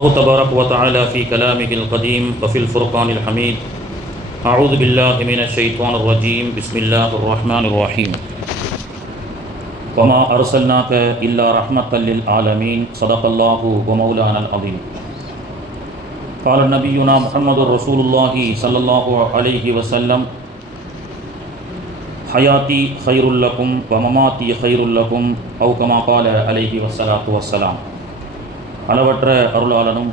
الله تبارك وتعالى في كلامه القديم وفي الفرقان الحميد. أعوذ بالله من الشيطان الرجيم. بسم الله الرحمن الرحيم. وما أرسلناك إلا رحمة للعالمين. صدق الله ومولانا العظيم. قال نبينا محمد رسول الله صلى الله عليه وسلم: حياتي خير لكم ومماتي خير لكم أو كما قال عليه والصلاة والسلام. அளவற்ற அருளாளனும்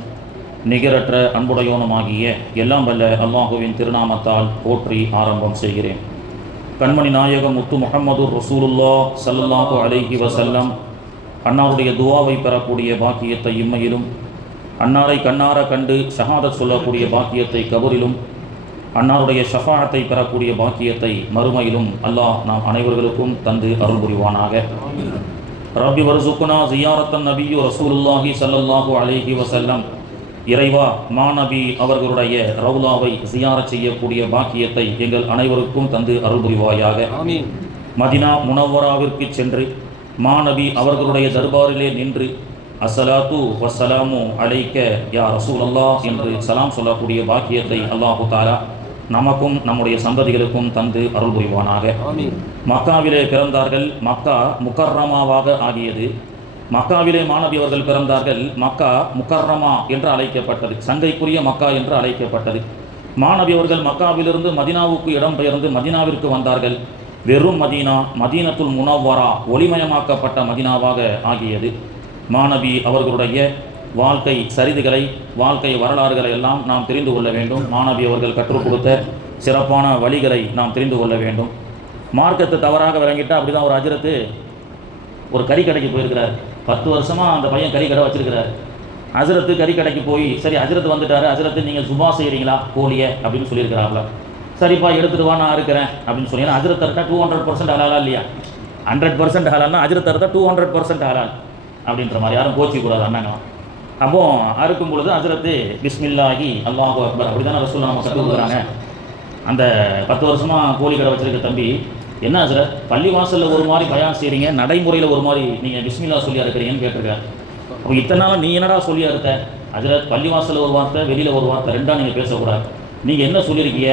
நிகரற்ற அன்புடையோனுமாகிய எல்லாம் வல்ல அல்லாஹுவின் திருநாமத்தால் போற்றி ஆரம்பம் செய்கிறேன். கண்மணி நாயகம் முத்து முஹம்மது ரசூலுல்லாஹ் ஸல்லல்லாஹு அலைஹி வஸல்லம் அன்னாருடைய துஆவை பெறக்கூடிய பாக்கியத்தை இம்மையிலும், அன்னாரை கண்ணார கண்டு ஷஹாதத் சொல்லக்கூடிய பாக்கியத்தை கபரிலும், அன்னாருடைய ஷஃபாஅத்தை பெறக்கூடிய பாக்கியத்தை மறுமையிலும் அல்லாஹ் நாம் அனைவர்களுக்கும் தந்து அருள் புரிவானாக. ரப்பி வர்சுக்னா ஜியாரத்தன் நபியு ரசூலுல்லாஹி ஸல்லல்லாஹு அலைஹி வஸல்லம். இறைவா, மாநபி அவர்களுடைய ரவுலாவை ஜியாரத் செய்யக்கூடிய பாக்கியத்தை எங்கள் அனைவருக்கும் தந்து அருள் புரிவாயாக. மதினா முனவ்வராவிற்கு சென்று மாநபி அவர்களுடைய தர்பாரிலே நின்று அஸ்ஸலாத்து வஸ்ஸலாமு அலைக்க யா ரசூலல்லாஹ் என்று சலாம் சொல்லக்கூடிய பாக்கியத்தை அல்லாஹு தஆலா நமக்கும் நம்முடைய சந்ததிகளுக்கும் தந்து அருள் புரிவானாக. மக்காவிலே பிறந்தார்கள், மக்கா முக்கர்ரமாவாக ஆகியது. மக்காவிலே மாநபி அவர்கள் பிறந்தார்கள், மக்கா முக்கர்ரமா என்று அழைக்கப்பட்டது, சங்கைக்குரிய மக்கா என்று அழைக்கப்பட்டது. மாநபி அவர்கள் மக்காவிலிருந்து மதினாவுக்கு இடம்பெயர்ந்து மதினாவிற்கு வந்தார்கள். வெறும் மதீனா மதீனத்துல் முனவ்வரா ஒளிமயமாக்கப்பட்ட மதீனாவாக ஆகியது. மாநபி அவர்களுடைய வாழ்க்கை சரிதுகளை, வாழ்க்கை வரலாறுகளை எல்லாம் நாம் தெரிந்து கொள்ள வேண்டும். மாநபி அவர்கள் கற்றுக் கொடுத்த சிறப்பான வழிகளை நாம் தெரிந்து கொள்ள வேண்டும். மார்க்கத்தை தவறாக விளங்கிட்டால் அப்படி தான் ஒரு ஹஜ்ரத்து ஒரு கறிக்கடைக்கு போயிருக்கிறார். 10 வருஷமாக அந்த பையன் கறிக்கடை வச்சிருக்கிறார். ஹஜ்ரத்து கறிக்கடைக்கு போய், சரி ஹஜ்ரத்து வந்துட்டார், ஹஜ்ரத்து நீங்கள் சுபா செய்கிறீங்களா கோழியை அப்படின்னு சொல்லியிருக்கிறாங்களா. சரிப்பா எடுத்துகிட்டு வா, நான் இருக்கிறேன் அப்படின்னு சொல்லி. ஹஜ்ரத் தரட்டா 200% ஹலாலா இல்லையா? 100% ஹலால்னா ஹஜ்ரத் தரட்டா 200% ஹலால் அப்படின்ற மாதிரி யாரும் கோச்சிக்கூடாது அண்ணாங்க. அப்போ அறுக்கும் பொழுது ஹஜ்ரத்து பிஸ்மில்லாஹி அல்லாஹு அக்பர் அப்படி தானே ரசூல் நம்ம கற்றுக் கொடுக்குறாங்க. அந்த 10 வருஷமாக கோழி கடை வச்சிருக்க தம்பி, என்ன ஹஜ்ரத் பள்ளிவாசலில் ஒரு மாதிரி பயான் செய்கிறீங்க, நடைமுறையில் ஒரு மாதிரி நீங்கள் பிஸ்மில்லா சொல்லி அறுக்கிறீங்கன்னு கேட்டிருக்காரு. அப்போ இத்தனை நாள் நீ என்னடா சொல்லி அறுத்த? ஹஜ்ரத் பள்ளிவாசலில் ஒரு வார்த்தை, வெளியில் ஒரு வார்த்தை, ரெண்டாக நீங்கள் பேசக்கூடாது. நீங்கள் என்ன சொல்லியிருக்கீங்க?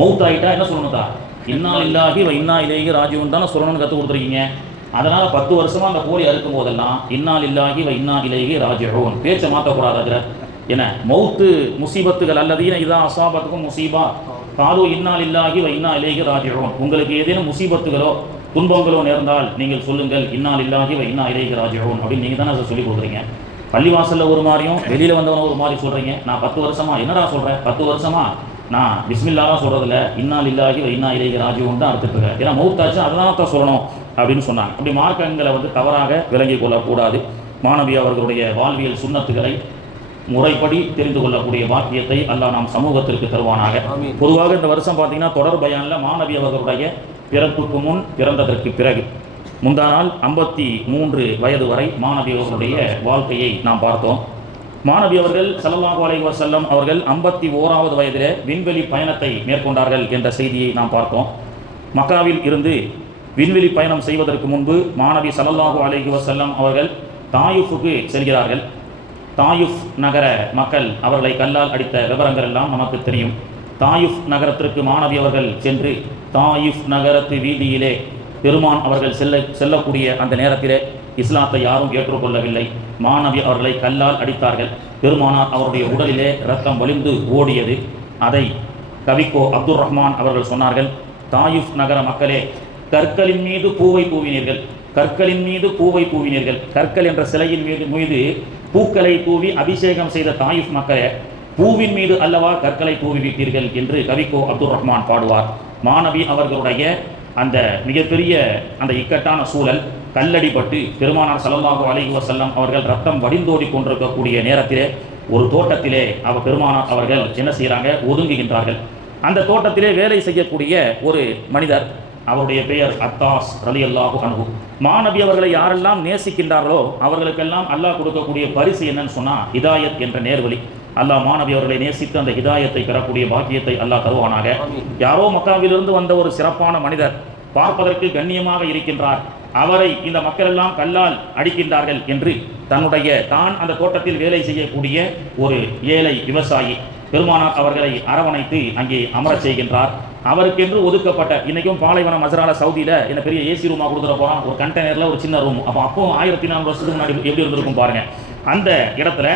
மவுத் ஆகிட்டா என்ன சொல்லணும்தா? இன்னா லில்லாஹி வ இன்னா இலைஹி ராஜிஊன் தானே சொல்லணும்னு கற்றுக் கொடுத்துருக்கீங்க. அதனால் 10 வருஷமாக அந்த கோழி அறுக்கும் போதெல்லாம் இன்னா லில்லாஹி வ இன்னா இலைஹி ராஜிஊன் பேச்சை மாற்றக்கூடாது. ஹஜ்ரத் என்ன மவுத்து முசீபத்துகள் அல்லதீன இதா அஸாபத்துக்கும் முசீபா காலு இன்னா லில்லாஹி வ இன்னா இலைஹி ராஜிஊன். உங்களுக்கு ஏதேனும் முசீபத்துகளோ துன்பங்களோ நேர்ந்தால் நீங்கள் சொல்லுங்கள் இன்னா லில்லாஹி வ இன்னா இலைஹி ராஜிஊன் அப்படின்னு நீங்கள் தானே அதை சொல்லி கொடுக்குறீங்க. பள்ளிவாசலில் ஒரு மாதிரியும் வெளியில் வந்தவன ஒரு மாதிரி சொல்கிறீங்க. நான் 10 வருஷமா என்னடா சொல்கிறேன்? 10 வருஷமா நான் பிஸ்மில்லாலாம் சொல்கிறதில்ல, இன்னா லில்லாஹி வ இன்னா இலைஹி ராஜிஊன் தான் அறுத்துட்டுருக்கேன். ஏன்னா மவுத்தாச்சு, அதனால தான் சொல்லணும் அப்படின்னு சொன்னாங்க. அப்படி மார்க்கங்களை தவறாக விளங்கிக் கொள்ளக்கூடாது. மாநபி அவர்களுடைய வாழ்வியல் சுன்னத்துகளை முறைப்படி தெரிந்து கொள்ளக்கூடிய பாக்கியத்தை அல்லாஹ் நாம் சமூகத்திற்கு தருவானாக. பொதுவாக இந்த வருஷம் பார்த்தீங்கன்னா தொடர் பயானில் மாநபி அவர்களுடைய பிறப்புக்கு முன், பிறந்ததற்கு பிறகு முந்தா நாள் 53 வயது வரை மாநபி அவர்களுடைய வாழ்க்கையை நாம் பார்த்தோம். மாநபி அவர்கள் ஸல்லல்லாஹு அலைஹி வஸல்லம் அவர்கள் 51வது வயதிலே விண்வெளி பயணத்தை மேற்கொண்டார்கள் என்ற செய்தியை நாம் பார்த்தோம். மக்காவில் இருந்து விண்வெளி பயணம் செய்வதற்கு முன்பு மாநபி ஸல்லல்லாஹு அலைஹி வஸல்லம் அவர்கள் தாயிஃபுக்கு செல்கிறார்கள். தாயிஃப் நகர மக்கள் அவர்களை கல்லால் அடித்த விவரங்கள் எல்லாம் நமக்கு தெரியும். தாயிஃப் நகரத்திற்கு மாநபி அவர்கள் சென்று தாயிஃப் நகரத்து வீதியிலே பெருமான் அவர்கள் செல்லக்கூடிய அந்த நேரத்திலே இஸ்லாத்தை யாரும் ஏற்றுக்கொள்ளவில்லை. மாநபி அவர்களை கல்லால் அடித்தார்கள். பெருமானார் அவருடைய உடலிலே இரத்தம் வழிந்து ஓடியது. அதை கவிக்கோ அப்துல் ரஹ்மான் அவர்கள் சொன்னார்கள், தாயிஃப் நகர மக்களே, கற்களின் மீது பூவை தூவினீர்கள், கற்களின் மீது பூவை தூவினீர்கள். கற்கள் என்ற சிலையின் மீது பூக்களை தூவி அபிஷேகம் செய்த தாயிஃப் மக்களே, பூவின் மீது அல்லவா கற்களை தூவி விட்டீர்கள் என்று கவிக்கோ அப்துல் ரஹ்மான் பாடுவார். மாநபி அவர்களுடைய அந்த மிகப்பெரிய அந்த இக்கட்டான சூழல், கல்லடிப்பட்டு பெருமானார் ஸல்லல்லாஹு அலைஹி வஸல்லம் அவர்கள் ரத்தம் வடிந்தோடி கொண்டிருக்கக்கூடிய நேரத்திலே ஒரு தோட்டத்திலே பெருமானார் அவர்கள் என்ன செய்கிறாங்க? ஒதுங்குகின்றார்கள். அந்த தோட்டத்திலே வேலை செய்யக்கூடிய ஒரு மனிதர், அவருடைய பெயர் அத்தாஸ் ரலியல்லாஹு அன்ஹு. மாநபி அவர்களை யாரெல்லாம் நேசிக்கின்றார்களோ அவர்களுக்கெல்லாம் அல்லாஹ் கொடுக்கக்கூடிய பரிசு என்னன்னு சொன்னால் ஹிதாயத் என்ற நேர்வழி. அல்லாஹ் மாநபி அவர்களை நேசித்து அந்த ஹிதாயத்தை பெறக்கூடிய பாக்கியத்தை அல்லாஹ் தருவானாக. யாரோ மக்காவிலிருந்து வந்த ஒரு சிறப்பான மனிதர், பார்ப்பதற்கு கண்ணியமாக இருக்கின்றார், அவரை இந்த மக்கள் எல்லாம் கல்லால் அடிக்கின்றார்கள் என்று தான் அந்த தோட்டத்தில் வேலை செய்யக்கூடிய ஒரு ஏழை விவசாயி பெருமானார் அவர்களை அரவணைத்து அங்கே அமரச் செய்கின்றார். அவருக்கென்று ஒதுக்கப்பட்ட, இன்றைக்கும் பாலைவனம் மஸ்ரால சவுதியில் என்ன பெரிய ஏசி ரூமாக கொடுத்துட போகிறான், ஒரு கண்டெய்னரில் ஒரு சின்ன ரூம். அப்போ 1400 வருஷத்துக்கு முன்னாடி எப்படி இருந்திருக்கும் பாருங்கள். அந்த இடத்துல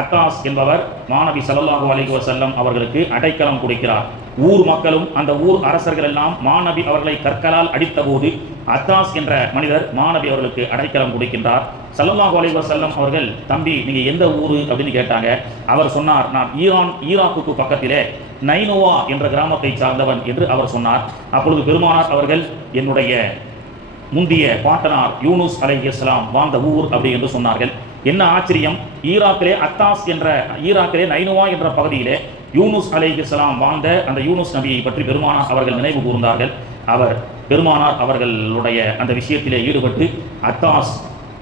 அத்தாஸ் என்பவர் மாநபி ஸல்லல்லாஹு அலைஹி வஸல்லம் அவர்களுக்கு அடைக்கலம் கொடுக்கிறார். ஊர் மக்களும் அந்த ஊர் அரசர்கள் எல்லாம் மாநபி அவர்களை கற்களால் அடித்த போது அத்தாஸ் என்ற மனிதர் மாநபி அவர்களுக்கு அடைக்கலம் கொடுக்கின்றார். ஸல்லல்லாஹு அலைஹி வஸல்லம் அவர்கள், தம்பி நீங்க எந்த ஊர் அப்படின்னு கேட்டாங்க. அவர் சொன்னார், நான் ஈராக்குக்கு பக்கத்திலே நைனுவா என்ற கிராமத்தை சார்ந்தவன் என்று அவர் சொன்னார். அப்பொழுது பெருமானார் அவர்கள், என்னுடைய முந்திய பாட்டனார் யூனுஸ் அலைஹிஸ்ஸலாம் வாழ்ந்த ஊர் அப்படி என்று சொன்னார்கள். என்ன ஆச்சரியம், ஈராக்கிலே நைனுவா என்ற பகுதியிலே யூனுஸ் அலைஹிஸ்ஸலாம் வாழ்ந்த அந்த யூனுஸ் நபியை பற்றி பெருமானார் அவர்கள் நினைவு கூர்ந்தார்கள். அவர் பெருமானார் அவர்களுடைய அந்த விஷயத்திலே ஈடுபட்டு அத்தாஸ்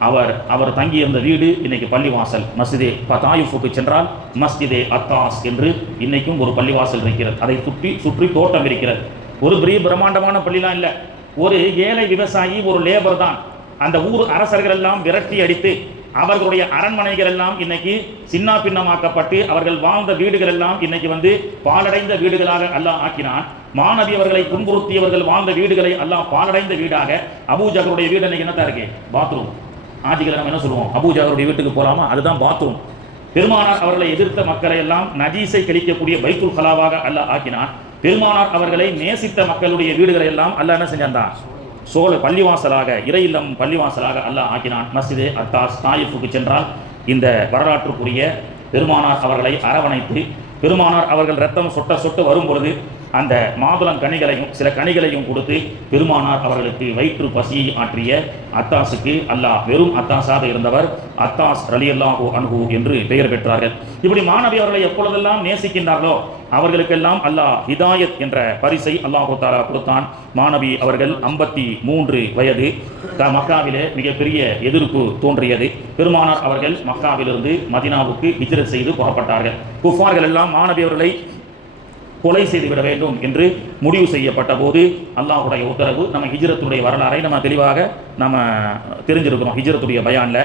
அவர் தங்கியிருந்த வீடு இன்னைக்கு பள்ளிவாசல், மஸ்ஜிதே தாயிஃபுக்கு சென்றால் மஸ்ஜிதே அத்தாஸ் என்று இன்னைக்கும் ஒரு பள்ளிவாசல் இருக்கிறது. அதை சுற்றி தோட்டம் இருக்கிறது. ஒரு பெரிய பிரம்மாண்டமான பள்ளிலாம் இல்லை, ஒரு ஏழை விவசாயி, ஒரு லேபர் தான். அந்த ஊர் அரசர்கள் எல்லாம் விரட்டி அடித்து அவர்களுடைய அரண்மனைகள் எல்லாம் இன்னைக்கு சின்ன பின்னமாக்கப்பட்டு அவர்கள் வாழ்ந்த வீடுகள் எல்லாம் இன்னைக்கு பாலடைந்த வீடுகளாக அல்லாஹ் ஆக்கினான். மாநபி அவர்களை துன்புறுத்தியவர்கள் வாழ்ந்த வீடுகளை அல்லாஹ் பாலடைந்த வீடாக, அபூஜஹலுடைய வீடு இன்னைக்கு என்னத்தான் இருக்கு, பாத்ரூம். ஆஜிகளை நம்ம என்ன சொல்லுவோம், அபூஜஹலுடைய வீட்டுக்கு போகலாமா, அதுதான் பாத்ரூம். பெருமானார் அவர்களை எதிர்த்த மக்களை எல்லாம் நஜீஸை கழிக்கக்கூடிய பைத்துல் கலாவாக அல்லாஹ் ஆக்கினான். பெருமானார் அவர்களை நேசித்த மக்களுடைய வீடுகளை எல்லாம் அல்லாஹ் என்ன செஞ்சான், பள்ளிவாசலாக, இறை இல்லம் பள்ளிவாசலாக அல்லாஹ் ஆக்கினான். மஸ்ஜிதே அத்தாஸ் தாயிஃபுக்கு சென்றால் இந்த வரலாற்றுக்குரிய பெருமானார் அவர்களை அரவணைத்து, பெருமானார் அவர்கள் ரத்தம் சொட்ட வரும் பொழுது அந்த மாதுளம் கனிகளையும் சில கனிகளையும் கொடுத்து பெருமானார் அவர்களுக்கு வயிற்று பசியை ஆற்றிய அத்தாஸுக்கு அல்லாஹ் வெறும் அத்தாஸாக இருந்தவர் அத்தாஸ் ரலியல்லாஹு அன்ஹு என்று பெயர் பெற்றார்கள். இப்படி மாநபி அவர்களை எப்பொழுதெல்லாம் நேசிக்கின்றார்களோ அவர்களுக்கெல்லாம் அல்லாஹ் ஹிதாயத் என்ற பரிசை அல்லாஹு தஆலா கொடுத்தான். மாநபி அவர்கள் 53 வயது. மக்காவிலே மிகப்பெரிய எதிர்ப்பு தோன்றியது. பெருமானார் அவர்கள் மக்காவிலிருந்து மதீனாவுக்கு ஹிஜ்ரத் செய்து புறப்பட்டார்கள். குஃபார்கள் எல்லாம் மாநபி அவர்களை கொலை செய்துவிட வேண்டும் என்று முடிவு செய்யப்பட்ட போது அல்லாஹுடைய உத்தரவு, நம்ம ஹிஜ்ரத்துடைய வரலாறை நம்ம தெளிவாக நம்ம தெரிஞ்சிருக்கிறோம். ஹிஜ்ரத்துடைய பயானில்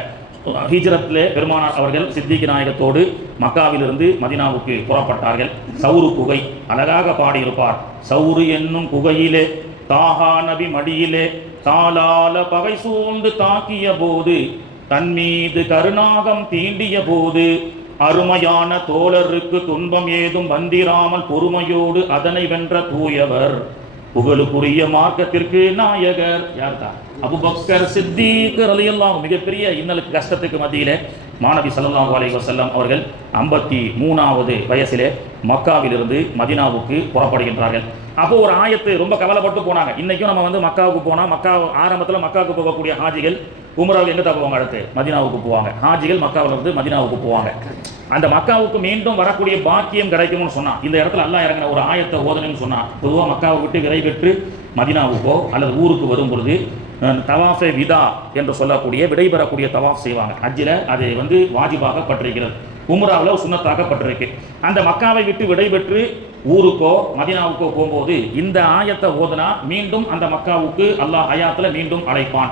ஹிஜ்ரத்திலே பெருமானார் அவர்கள் சித்திக் நாயகத்தோடு மக்காவிலிருந்து மதீனாவுக்கு புறப்பட்டார்கள். சவுரு குகை அழகாக பாடியிருப்பார். சவுரு என்னும் குகையிலே தாஹா நபி மடியிலே தாளால பகை சூழ்ந்து தாக்கிய போது தன் மீது கருநாகம் தீண்டிய போது அருமையான தோழருக்கு துன்பம் ஏதும் வந்திராமல் பொறுமையோடு அதனை வென்ற தூயவர் புகழுக்குரிய மார்க்கத்திற்கு நாயகர் யார்தான், அபூபக்கர் சித்தீக் ரலியல்லாஹு. மிகப்பெரிய இன்னலுக்கு கஷ்டத்துக்கு மத்தியிலே மாநபி ஸல்லல்லாஹு அலைஹி வஸல்லம் அவர்கள் 53வது வயசிலே மக்காவிலிருந்து மதீனாவுக்கு புறப்படுகின்றார்கள். அப்போ ஒரு ஆயத்து ரொம்ப கவலைப்பட்டு போனாங்க. இன்னைக்கும் நம்ம மக்காவுக்கு போனால் ஆரம்பத்தில் மக்காவுக்கு போகக்கூடிய ஹாஜிகள் உம்ராவுக்கு எங்கே போவாங்க, அடுத்து மதீனாவுக்கு போவாங்க. ஹாஜிகள் மக்காவிலிருந்து மதீனாவுக்கு போவாங்க. அந்த மக்காவுக்கு மீண்டும் வரக்கூடிய பாக்கியம் கிடைக்கும்னு சொன்னான். இந்த இடத்துல அல்லாஹ் இறங்கின ஒரு ஆயத்தை ஓதணும்னு சொன்னான். பொதுவாக மக்காவை விட்டு விரை பெற்று மதீனாவுக்கோ அல்லது ஊருக்கு வரும் பொழுது தவாஃபே விதா என்று சொல்லக்கூடிய விடைபெறக்கூடிய தவாஃப் செய்வாங்க. ஹஜ்ஜில் அது வாஜிபாகப்பட்டிருக்கிறது, உம்ராவில் சுன்னத்தாகப்பட்டிருக்கு. அந்த மக்காவை விட்டு விடைபெற்று ஊருக்கோ மதீனாவுக்கோ போகும்போது இந்த ஆயத்தை ஓதுனா மீண்டும் அந்த மக்காவுக்கு அல்லாஹ் ஹயாத்தில் மீண்டும் அழைப்பான்.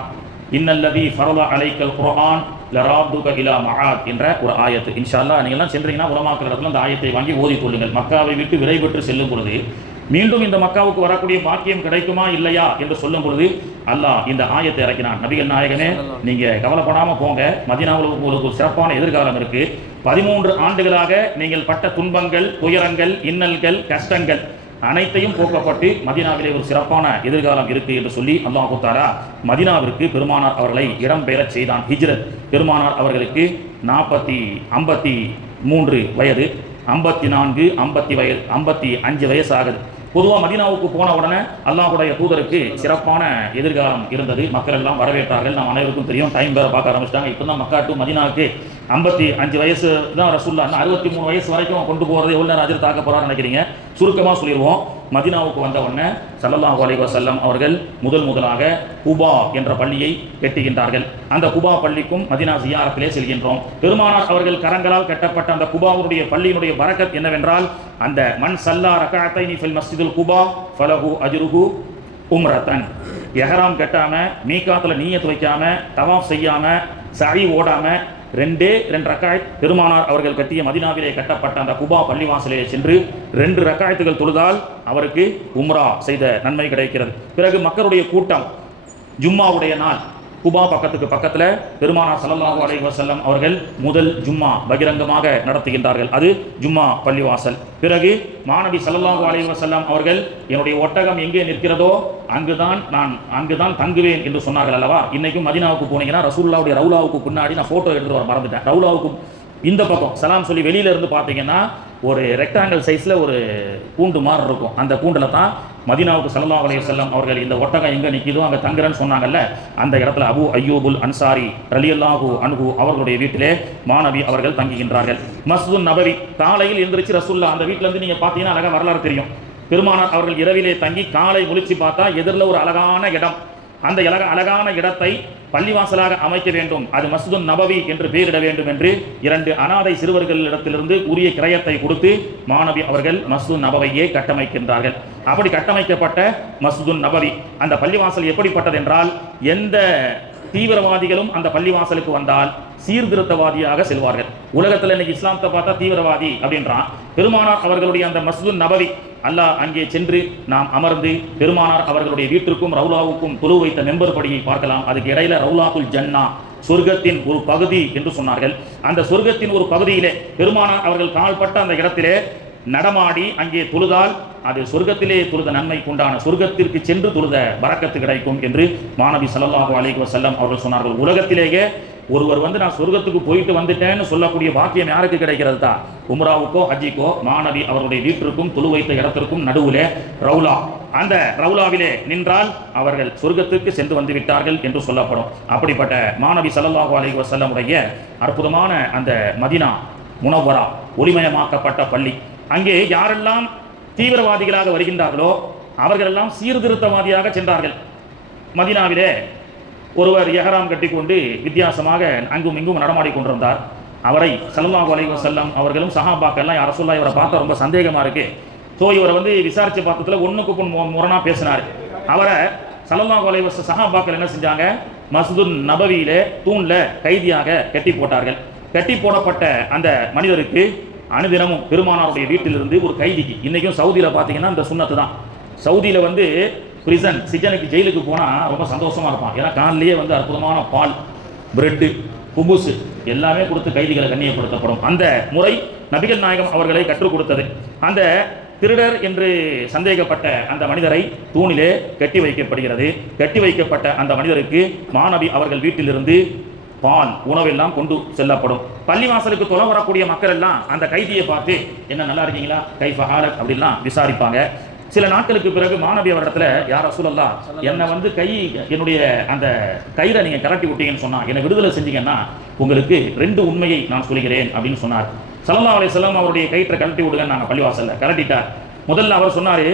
இன்னல்லதி ஃபரல அலைக்கல் குர்ஆன் லராதுக இலா மஆத் என்ற ஒரு ஆயத்து. இன்ஷா அல்லாஹ் நீங்கள்லாம் சென்றீங்கன்னா உலமாக்கள் இடத்துல அந்த ஆயத்தை வாங்கி ஓதி கொள்ளுங்கள். மக்காவை விட்டு விடைபெற்று செல்லும் பொழுது மீண்டும் இந்த மக்காவுக்கு வரக்கூடிய பாக்கியம் கிடைக்குமா இல்லையா என்று சொல்லும் பொழுது அல்லாஹ் இந்த ஆயத்தை இறக்கினான். நபிகள் நாயகனே, நீங்க கவலைப்படாமல் போங்க, மதீனாவில் உங்களுக்கு சிறப்பான எதிர்காலம் இருக்கு. 13 ஆண்டுகளாக நீங்கள் பட்ட துன்பங்கள், துயரங்கள், இன்னல்கள், கஷ்டங்கள் அனைத்தையும் போக்கப்பட்டு மதீனாவிலே ஒரு சிறப்பான எதிர்காலம் இருக்கு என்று சொல்லி அல்லாஹ் தஆலா மதீனாவிற்கு பெருமானார் அவர்களை இடம்பெயரச் செய்தான். ஹிஜ்ரத் பெருமானார் அவர்களுக்கு 53 வயது, 54, 55 வயசு ஆகுது. பொதுவாக மதீனாவுக்கு போன உடனே அல்லாஹுடைய தூதருக்கு சிறப்பான எதிர்காலம் இருந்தது. மக்கள் எல்லாம் வரவேற்றார்கள். நாம் அனைவருக்கும் தெரியும், டைம் வேறு பார்க்க ஆரம்பிச்சிட்டாங்க. இப்போ தான் மக்கா டு மதீனாவுக்கு 55 வயசு தான் ரசூல்லா. 63 வயசு வரைக்கும் கொண்டு போகிறது எவ்வளோ நேரம் அஜர் தாக்க போகிறான்னு நினைக்கிறீங்க? சுருக்கமாக சொல்லிடுவோம். மதீனாவுக்கு வந்த உடனே ஸல்லல்லாஹு அலைஹி வஸல்லம் அவர்கள் முதலாக குபா என்ற பள்ளியை கட்டுகின்றார்கள். அந்த குபா பள்ளிக்கும் மதீனா ஜியாரத்திலே செல்கின்றோம். பெருமானார் அவர்கள் கரங்களால் கட்டப்பட்ட அந்த குபாவுடைய பள்ளியினுடைய பரக்கத் என்னவென்றால், அந்த மன் சல்லா ரகஅத்தைனி ஃபில் மஸ்ஜிதுல் குபா ஃபலஹு அஜ்ருஹு உம்ரத்தன். எஹ்ராம் கட்டாம, மீகாத்தில் நீயத் வைக்காம, தவாஃப் செய்யாம, சஹி ஓடாம 2 ரக்காயத் பெருமானார் அவர்கள் கட்டிய மதீனாவிலே கட்டப்பட்ட அந்த குபா பள்ளிவாசலிலே சென்று 2 ரக்காயத்துகள் தொழுதால் அவருக்கு உம்ரா செய்த நன்மை கிடைக்கிறது. பிறகு மக்களுடைய கூட்டம் ஜும்மாவுடைய நாள் குபா பக்கத்தில் பெருமானார் ஸல்லல்லாஹு அலைஹி வஸல்லம் அவர்கள் முதல் ஜும்மா பகிரங்கமாக நடத்துகின்றார்கள். அது ஜும்மா பள்ளிவாசல். பிறகு மாநபி ஸல்லல்லாஹு அலைஹி வஸல்லம் அவர்கள் என்னுடைய ஒட்டகம் எங்கே நிற்கிறதோ அங்குதான் தங்குவேன் என்று சொன்னார்கள் அல்லவா. இன்னைக்கும் மதீனாவுக்கு போனீங்கன்னா ரசூலுல்லாஹ்வுடைய ரவுலாவுக்கு பின்னாடி நான் ஃபோட்டோ எடுத்துட்டு வர மறந்துட்டேன். ரவுலாவுக்கு இந்த பக்கம் சலாம் சொல்லி வெளியில இருந்து பார்த்தீங்கன்னா ஒரு ரெக்டாங்கிள் சைஸில் ஒரு கூண்டு மாதிரி இருக்கும். அந்த கூண்டில் தான் மதீனாவுக்கு ஸல்லல்லாஹு அலைஹி வஸல்லம் அவர்கள் இந்த ஒட்டகம் எங்கே நிற்கிதோ அங்கே தங்குறேன்னு சொன்னாங்கல்ல, அந்த இடத்துல அபு அய்யூபுல் அன்சாரி ரலியல்லாஹு அன்ஹு அவர்களுடைய வீட்டிலே மாநபி அவர்கள் தங்குகின்றார்கள். மஸ்ஜிதுன் நபவி காலையில் எந்திரிச்சு ரசூலுல்லாஹ் அந்த வீட்டிலேருந்து நீங்கள் பார்த்தீங்கன்னா அழகாக வரலாறு தெரியும். பெருமானார் அவர்கள் இரவிலே தங்கி காலை முழிச்சு பார்த்தா எதிரில் ஒரு அழகான இடம், அந்த அழகான இடத்தை பள்ளிவாசலாக அமைக்க வேண்டும், அது மஸ்ஜிதுன் நபவி என்று பெயரிட வேண்டும் என்று 2 அனாதை சிறுவர்களிடத்திலிருந்து உரிய கிரயத்தை கொடுத்து மாநபி அவர்கள் மஸ்ஜிதுன் நபவியை கட்டமைக்கின்றார்கள். அப்படி கட்டமைக்கப்பட்ட மஸ்ஜிதுன் நபவி அந்த பள்ளிவாசல் எப்படிப்பட்டது என்றால், எந்த தீவிரவாதிகளும் அந்த பள்ளிவாசலுக்கு வந்தால் சீர்திருத்தவாதியாக செல்வார்கள். உலகத்தில் இன்னைக்கு இஸ்லாத்தை பார்த்தா தீவிரவாதி அப்படின்றான். பெருமானார் அவர்களுடைய அந்த மஸ்ஜிதுன் நபவி அல்லாஹ் அங்கே சென்று நாம் அமர்ந்து பெருமானார் அவர்களுடைய வீட்டிற்கும் ரவுலாவுக்கும் தொழு வைத்த மெம்பர் படியை பார்க்கலாம். அதுக்கு இடையில ரவுலாத்துல் ஜன்னா சொர்க்கத்தின் ஒரு பகுதி என்று சொன்னார்கள். அந்த சொர்க்கத்தின் ஒரு பகுதியிலே பெருமானார் அவர்கள் கால்பட்ட அந்த இடத்திலே நடமாடி அங்கே தொழுதால் அது சொர்க்கத்திலே தொழுத நன்மைக்கு உண்டான சொர்க்கத்திற்கு சென்று தொழுத பரக்கத்து கிடைக்கும் என்று மாநபி ஸல்லல்லாஹு அலைஹி வஸல்லம் அவர்கள் சொன்னார்கள். உலகத்திலேயே ஒருவர் நான் சொர்க்கத்துக்கு போயிட்டு வந்துட்டேன்னு சொல்லக்கூடிய பாக்கியம் யாருக்கு கிடைக்கிறது தான்? உம்ராவுக்கோ ஹஜ்ஜிக்கோ மாநபி அவருடைய வீட்டிற்கும் தொழு வைத்த இடத்திற்கும் நடுவிலே ரவுலா, அந்த ரவுலாவிலே நின்றால் அவர்கள் சொர்க்கத்துக்கு சென்று வந்து விட்டார்கள் என்று சொல்லப்படும். அப்படிப்பட்ட மாநபி ஸல்லல்லாஹு அலைஹி வஸல்லம் உடைய அற்புதமான அந்த மதீனா முனவ்வரா ஒளிமயமாக்கப்பட்ட பள்ளி, அங்கே யாரெல்லாம் தீவிரவாதிகளாக வருகின்றார்களோ அவர்களெல்லாம் சீர்திருத்தவாதியாக சென்றார்கள். மதீனாவிலே ஒருவர் எஹராம் கட்டி கொண்டு வித்தியாசமாக அங்கும் இங்கும் நடமாடி கொண்டிருந்தார். அவரை ஸல்லல்லாஹு அலைஹி வஸல்லம் அவர்களும் சஹாபாக்கெல்லாம் யார் ரசூலுல்லாஹ் இவரை பார்த்தா ரொம்ப சந்தேகமாக இருக்கு. ஸோ இவரை விசாரிச்ச பார்த்ததுல ஒன்றுக்கு முரணா பேசினார். அவரை ஸல்லல்லாஹு அலைஹி வஸல்லம் சஹாபாக்கள் என்ன செஞ்சாங்க, மஸ்ஜிதுன் நபவியிலே தூணில் கைதியாக கட்டி போட்டார்கள். கட்டி போடப்பட்ட அந்த மனிதருக்கு அனுதினமும் பெருமானாருடைய வீட்டிலிருந்து ஒரு கைதிக்கு, இன்றைக்கும் சவுதியில் பார்த்தீங்கன்னா இந்த சுன்னத்து தான். சவுதியில் பிரிசன் சிஜனுக்கு ஜெயிலுக்கு போனால் ரொம்ப சந்தோஷமாக இருப்பான். ஏன்னா காலையிலேயே அற்புதமான பால், பிரெட்டு, குபுசு எல்லாமே கொடுத்து கைதிகளை கண்ணியப்படுத்தப்படும். அந்த முறை நபிகள் நாயகம் அவர்களை கற்றுக் கொடுத்தது. அந்த திருடர் என்று சந்தேகப்பட்ட அந்த மனிதரை தூணிலே கட்டி வைக்கப்படுகிறது. கட்டி வைக்கப்பட்ட அந்த மனிதருக்கு மாநபி அவர்கள் வீட்டிலிருந்து பால் உணவெல்லாம் கொண்டு செல்லப்படும். பள்ளிவாசலுக்கு தொலை வரக்கூடிய மக்கள் எல்லாம் அந்த கைதியை பார்த்து என்ன நல்லா இருக்கீங்களா, கைஃப ஹாலக் அப்படின்லாம் விசாரிப்பாங்க. சில நாட்களுக்கு பிறகு மாநபி அவரிடத்துல யார் ரசூலல்லாஹ் என்னை என்னுடைய அந்த கயிறை நீங்கள் கலட்டி விட்டீங்கன்னு சொன்னால், என்னை விடுதலை செஞ்சீங்கன்னா உங்களுக்கு 2 உண்மையை நான் சொல்கிறேன் அப்படின்னு சொன்னார். ஸல்லல்லாஹு அலைஹி வஸல்லம் அவருடைய கயிற்றை கலட்டி விடுங்கன்னு நாங்கள் பள்ளிவாசலில் கலட்டிட்டார். முதல்ல அவர் சொன்னார்,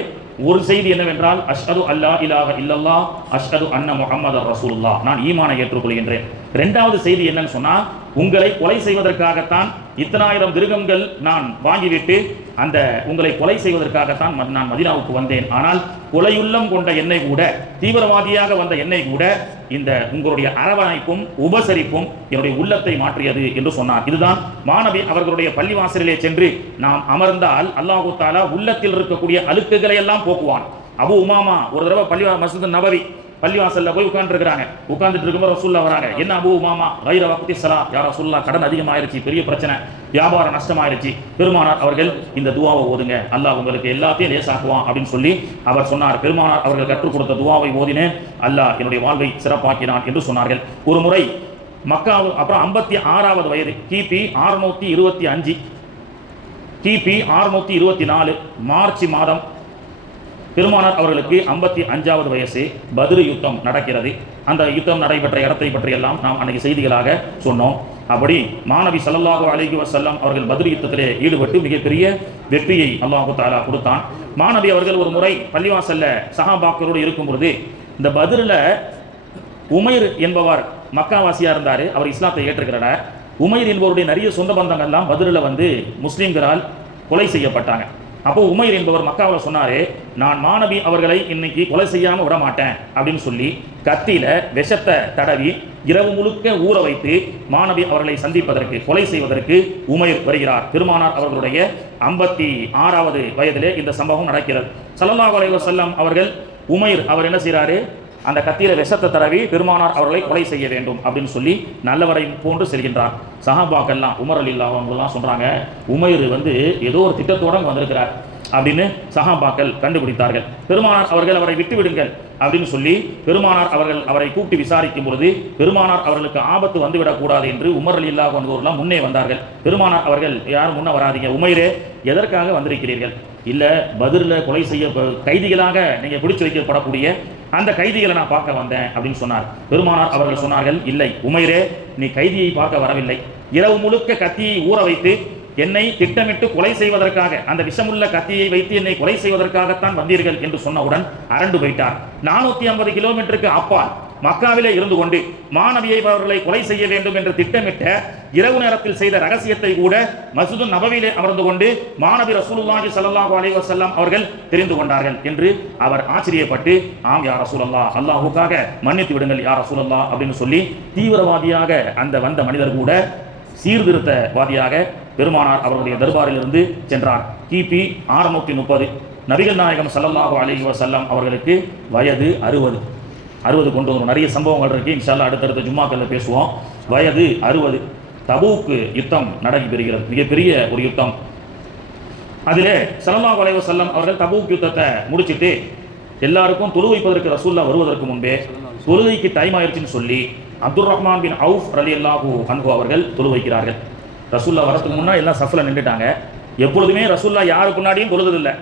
ஒரு செய்தி என்னவென்றால் அஷ்ஹது அல்லா இலாஹ இல்லல்லாஹ் அஷ்ஹது அன்ன முஹம்மதர் ரசூலுல்லாஹ், நான் ஈமானை ஏற்றுக்கொள்கின்றேன். 2வது செய்தி என்னன்னு சொன்னால், உங்களை கொலை செய்வதற்காகத்தான் இத்தனாயிரம் திருகங்கள் நான் வாங்கிவிட்டு அந்த உங்களை கொலை செய்வதற்காகத்தான் நான் மதீனாவுக்கு வந்தேன். ஆனால் கொலையுள்ளம் கொண்ட என்னை கூட, தீவிரவாதியாக வந்த என்னை கூட இந்த உங்களுடைய அரவணைப்பும் உபசரிப்பும் என்னுடைய உள்ளத்தை மாற்றியது என்று சொன்னார். இதுதான் மாநபி அவர்களுடைய பள்ளிவாசலிலே சென்று நாம் அமர்ந்தால் அல்லாஹு தஆலா உள்ளத்தில் இருக்கக்கூடிய அழுக்குகளை எல்லாம் போக்குவான். அபு உமாமா ஒரு தடவை மஸ்ஜிதுன் நபவி பள்ளிவாசலில் போய் உட்கார்ந்துட்டு இருக்கும்போது ரசூலுல்லாஹ் வராங்க. என்ன அபு உமாமா, கைர வக்தி ஸலா, யா ரசூலுல்லாஹ் கடன் அதிகமாயிருச்சு, பெரிய பிரச்சனை, வியாபாரம் நஷ்டமாயிருச்சு. பெருமானார் அவர்கள் இந்த துவாவை ஓதுங்க, அல்லாஹ் உங்களுக்கு எல்லாத்தையும் லேசாக்குவான் அப்படின்னு சொல்லி அவர் சொன்னார். பெருமானார் அவர்கள் கற்றுக் கொடுத்த துவாவை ஓதினேன், அல்லாஹ் என்னுடைய வாழ்வை சிறப்பாக்கினான் என்று சொன்னார்கள். ஒரு முறை மக்காவு அப்புறம் 56வது வயது கிபி 625 கிபி 624 மார்ச் மாதம் பெருமானார் அவர்களுக்கு 55வது வயசு. பத்ர் யுத்தம் நடக்கிறது. அந்த யுத்தம் நடைபெற்ற இடத்தை பற்றியெல்லாம் நாம் அன்றைக்கு செய்திகளாக சொன்னோம். அப்படி மாநபி ஸல்லல்லாஹு அலைஹி வஸல்லம் அவர்கள் பத்ர் யுத்தத்திலே ஈடுபட்டு மிகப்பெரிய வெற்றியை அல்லாஹு தஆலா கொடுத்தான். மாநபி அவர்கள் ஒரு முறை பள்ளிவாசல்ல சஹாபாக்களோடு இருக்கும் பொழுது, இந்த பத்ரில் உமைர் என்பவர் மக்காவாசியாக இருந்தார். அவர் இஸ்லாத்தை ஏற்றுக்கிறார். உமைர் என்பவருடைய நிறைய சொந்த பந்தங்கள்லாம் பத்ரில் முஸ்லீம்களால் கொலை செய்யப்பட்டாங்க. அப்போ உமைர் என்பவர் மக்காவில் சொன்னாரு, நான் மாணவி அவர்களை இன்னைக்கு கொலை செய்யாம விட மாட்டேன் அப்படின்னு சொல்லி கத்தியில விஷத்தை தடவி இரவு முழுக்க ஊற வைத்து மாணவி அவர்களை சந்திப்பதற்கு கொலை செய்வதற்கு உமைர் வருகிறார். பெருமானார் அவர்களுடைய 56வது வயதிலே இந்த சம்பவம் நடக்கிறது. ஸல்லல்லாஹு அலைஹி வஸல்லம் அவர்கள் உமைர் அவர் என்ன செய்கிறாரு, அந்த கத்தியில விஷத்தை தடவி பெருமானார் அவர்களை கொலை செய்ய வேண்டும் அப்படின்னு சொல்லி நல்லவரை போன்று செல்கின்றார். சஹாபாக்கெல்லாம் உமர் ரலியல்லாஹு அன்ஹுலாம் சொல்றாங்க, உமைர் ஏதோ ஒரு திட்டத்தோட வந்திருக்கிறார் அப்படின்னு சஹாபாக்கள் கண்டுபிடித்தார்கள். பெருமானார் அவர்கள் அவரை விட்டு விடுங்கள் அப்படின்னு சொல்லி பெருமானார் அவர்கள் அவரை கூப்பிட்டு விசாரிக்கும் பொழுது பெருமானார் அவர்களுக்கு ஆபத்து வந்துவிடக்கூடாது என்று உமர் ரலியல்லாஹு அன்ஹுலாம் முன்னே வந்தார்கள். பெருமானார் அவர்கள் யாரும் முன்ன வராதீங்க, உமைரே எதற்காக வந்திருக்கிறீர்கள்? இல்லை, பதிலில் கொலை செய்ய கைதிகளாக நீங்கள் பிடிச்சு வைக்கப்படக்கூடிய அந்த கைதிகளை நான் பார்க்க வந்தேன் அப்படின்னு சொன்னார். பெருமானார் அவர்கள் சொன்னார்கள், இல்லை உமைரே, நீ கைதியை பார்க்க வரவில்லை, இரவு முழுக்க கத்தியை ஊற வைத்து என்னை திட்டமிட்டு கொலை செய்வதற்காக, அந்த விஷமுள்ள கத்தியை வைத்து என்னை கொலை செய்வதற்காகத்தான் வந்தீர்கள் என்று சொன்னவுடன் அரண்டு போயிட்டார். 450 கிலோமீட்டருக்கு அப்பால் மக்காவிலே இருந்து கொண்டு மாணவியை அவர்களை கொலை செய்ய வேண்டும் என்று திட்டமிட்ட இரவு நேரத்தில் செய்த ரகசியத்தை கூட மஸ்ஜிது நபவியிலே அமர்ந்து கொண்டு மாணவி ரசூலுல்லாஹி ஸல்லல்லாஹு அலைஹி வஸல்லம் அவர்கள் தெரிந்து கொண்டார்கள் என்று அவர் ஆச்சரியப்பட்டு, ஆம் யா ரசூலல்லாஹ், அல்லாஹ்வுக்காக மன்னித்து விடுங்கள் யா ரசூலல்லாஹ் அப்படின்னு சொல்லி தீவிரவாதியாக அந்த வந்த மனிதர் கூட சீர்திருத்தவாதியாக பெருமானார் அவர்களுடைய தர்பாரிலிருந்து சென்றார். கிபி 630 நபிகள் நாயகம் ஸல்லல்லாஹு அலைஹி வஸல்லம் அவர்களுக்கு வயது 60 கொண்டு வரும். நிறைய சம்பவங்கள் இருக்கு, இன்ஷா அல்லாஹ் அடுத்தடுத்த ஜும்மாக்களில் பேசுவோம். வயது 60. தபூக் யுத்தம் நடைபெறுகிறது, மிகப்பெரிய ஒரு யுத்தம். அதிலே ஸல்லல்லாஹு அலைஹி வஸல்லம் அவர்கள் தபூக் யுத்தத்தை முடிச்சிட்டு எல்லாருக்கும் தொழு வைப்பதற்கு ரசூலுல்லாஹ் வருவதற்கு முன்பே தொழுகைக்கு டைம் ஆயிடுச்சுன்னு சொல்லி அப்துர் ரஹ்மான் பின் அவுஃப் ரலியல்லாஹு அன்ஹு அவர்கள் தொழு வைக்கிறார்கள். ரசூலுல்லாஹ் வரதுக்கு முன்னாடி எல்லாம் சஃப்ல நின்றுட்டாங்க. எப்பொழுதுமே ரசூலுல்லாஹ் யாருக்கு முன்னாடியும் தொழுதில்லை,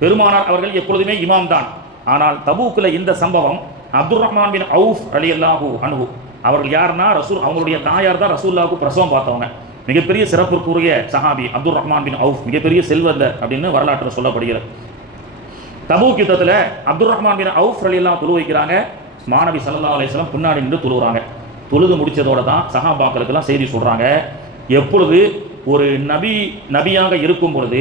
பெருமானார் அவர்கள் எப்பொழுதுமே இமாம் தான். ஆனால் தபூக்கில் இந்த சம்பவம் அப்துர் ரஹ்மான் பின் அவுஃப் ரலியல்லாஹு அன்ஹு அவர்கள் யாருன்னா அவங்களுடைய தாயார் தான் ரசூலுல்லாஹ்வுக்கு பிரசவம் பார்த்தவங்க. மிகப்பெரிய சிறப்புக்குரிய சஹாபி அப்துர் ரஹ்மான் பின் அவுஃப், மிகப்பெரிய செல்வந்தர் அப்படின்னு வரலாற்றில் சொல்லப்படுகிறது. தபூக் யுத்தத்தில் அப்துர் ரஹ்மான் பின் அவுஃப் ரலியல்லாஹு தொழு வைக்கிறாங்க. மாணவி ஸல்லல்லாஹு அலைஹி வஸல்லம் பின்னாடி நின்று தொழுகிறாங்க. தொழுது முடிச்சதோட தான் சஹாபாக்களுக்கெல்லாம் செய்தி சொல்றாங்க, எப்பொழுது ஒரு நபியாக இருக்கும் பொழுது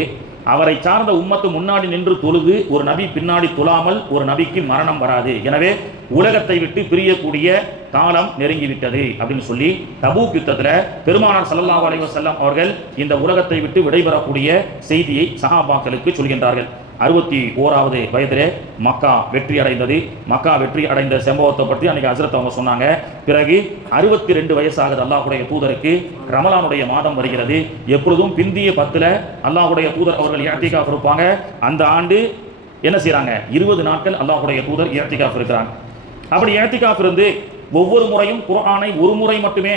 அவரை சார்ந்த உம்மத்து முன்னாடி நின்று தொழுது ஒரு நபி பின்னாடி தொழாமல் ஒரு நபிக்கு மரணம் வராது, எனவே உலகத்தை விட்டு பிரியக்கூடிய காலம் நெருங்கிவிட்டது அப்படின்னு சொல்லி தபூக் யுத்தத்தில் பெருமானார் ஸல்லல்லாஹு அலைஹி வஸல்லம் அவர்கள் இந்த உலகத்தை விட்டு விடைபெறக்கூடிய செய்தியை சஹாபாக்களுக்கு சொல்கின்றார்கள். 61வது வயதிலே மக்கா வெற்றி அடைந்தது. மக்கா வெற்றி அடைந்த சம்பவத்தை பற்றி அன்றைக்கி ஹஸ்ரத் அவங்க சொன்னாங்க. பிறகு 62 வயசாகுது அல்லாஹ்வுடைய தூதருக்கு. ரமலானுடைய மாதம் வருகிறது. எப்பொழுதும் பிந்திய 10ல் அல்லாஹ்வுடைய தூதர் அவர்கள் இஅ்திகாஃப் இருப்பாங்க. அந்த ஆண்டு என்ன செய்கிறாங்க, 20 நாட்கள் அல்லாஹ்வுடைய தூதர் இஅ்திகாஃப் இருக்கிறாங்க. அப்படி இஅ்திகாஃப் இருந்து ஒவ்வொரு முறையும் குர்ஆனை ஒரு முறை மட்டுமே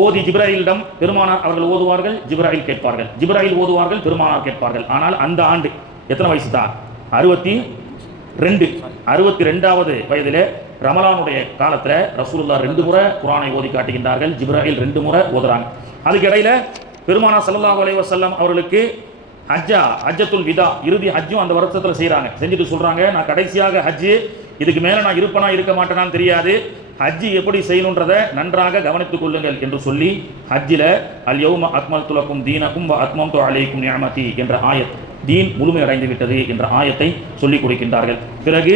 ஓதி ஜிப்ராயிலிடம் பெருமானார் அவர்கள் ஓதுவார்கள், ஜிப்ராயில் கேட்பார்கள், ஜிப்ராயில் ஓதுவார்கள், பெருமானார் கேட்பார்கள். ஆனால் அந்த ஆண்டு எத்தனை வயசு தான், 62வது வயதிலே ரமலானுடைய காலத்தில் ரசூலுல்லாஹ் 2 முறை குர்ஆனை ஓதி காட்டுகின்றார்கள், ஜிப்ராயில் 2 முறை ஓதுறாங்க. அதுக்கு இடையில பெருமானார் ஸல்லல்லாஹு அலைஹி வஸல்லம் அவர்களுக்கு ஹஜ்ஜத்துல் விதா இறுதி ஹஜ்ஜும் அந்த வருஷத்தில் செய்கிறாங்க. செஞ்சுட்டு சொல்கிறாங்க, நான் கடைசியாக ஹஜ்ஜு, இதுக்கு மேலே நான் இருப்பனா இருக்க மாட்டேனான்னு தெரியாது, ஹஜ்ஜி எப்படி செய்யணுன்றதை நன்றாக கவனித்துக் கொள்ளுங்கள் என்று சொல்லி ஹஜ்ஜில் அல் யௌம அக்மல்து லக்கும் தீனக்கும் வ அத்மம்து அலைக்கும் நிஅமதி என்ற ஆயத், தீன் முழுமையடைந்து விட்டது என்ற ஆயத்தை சொல்லிக் கொடுக்கின்றார்கள். பிறகு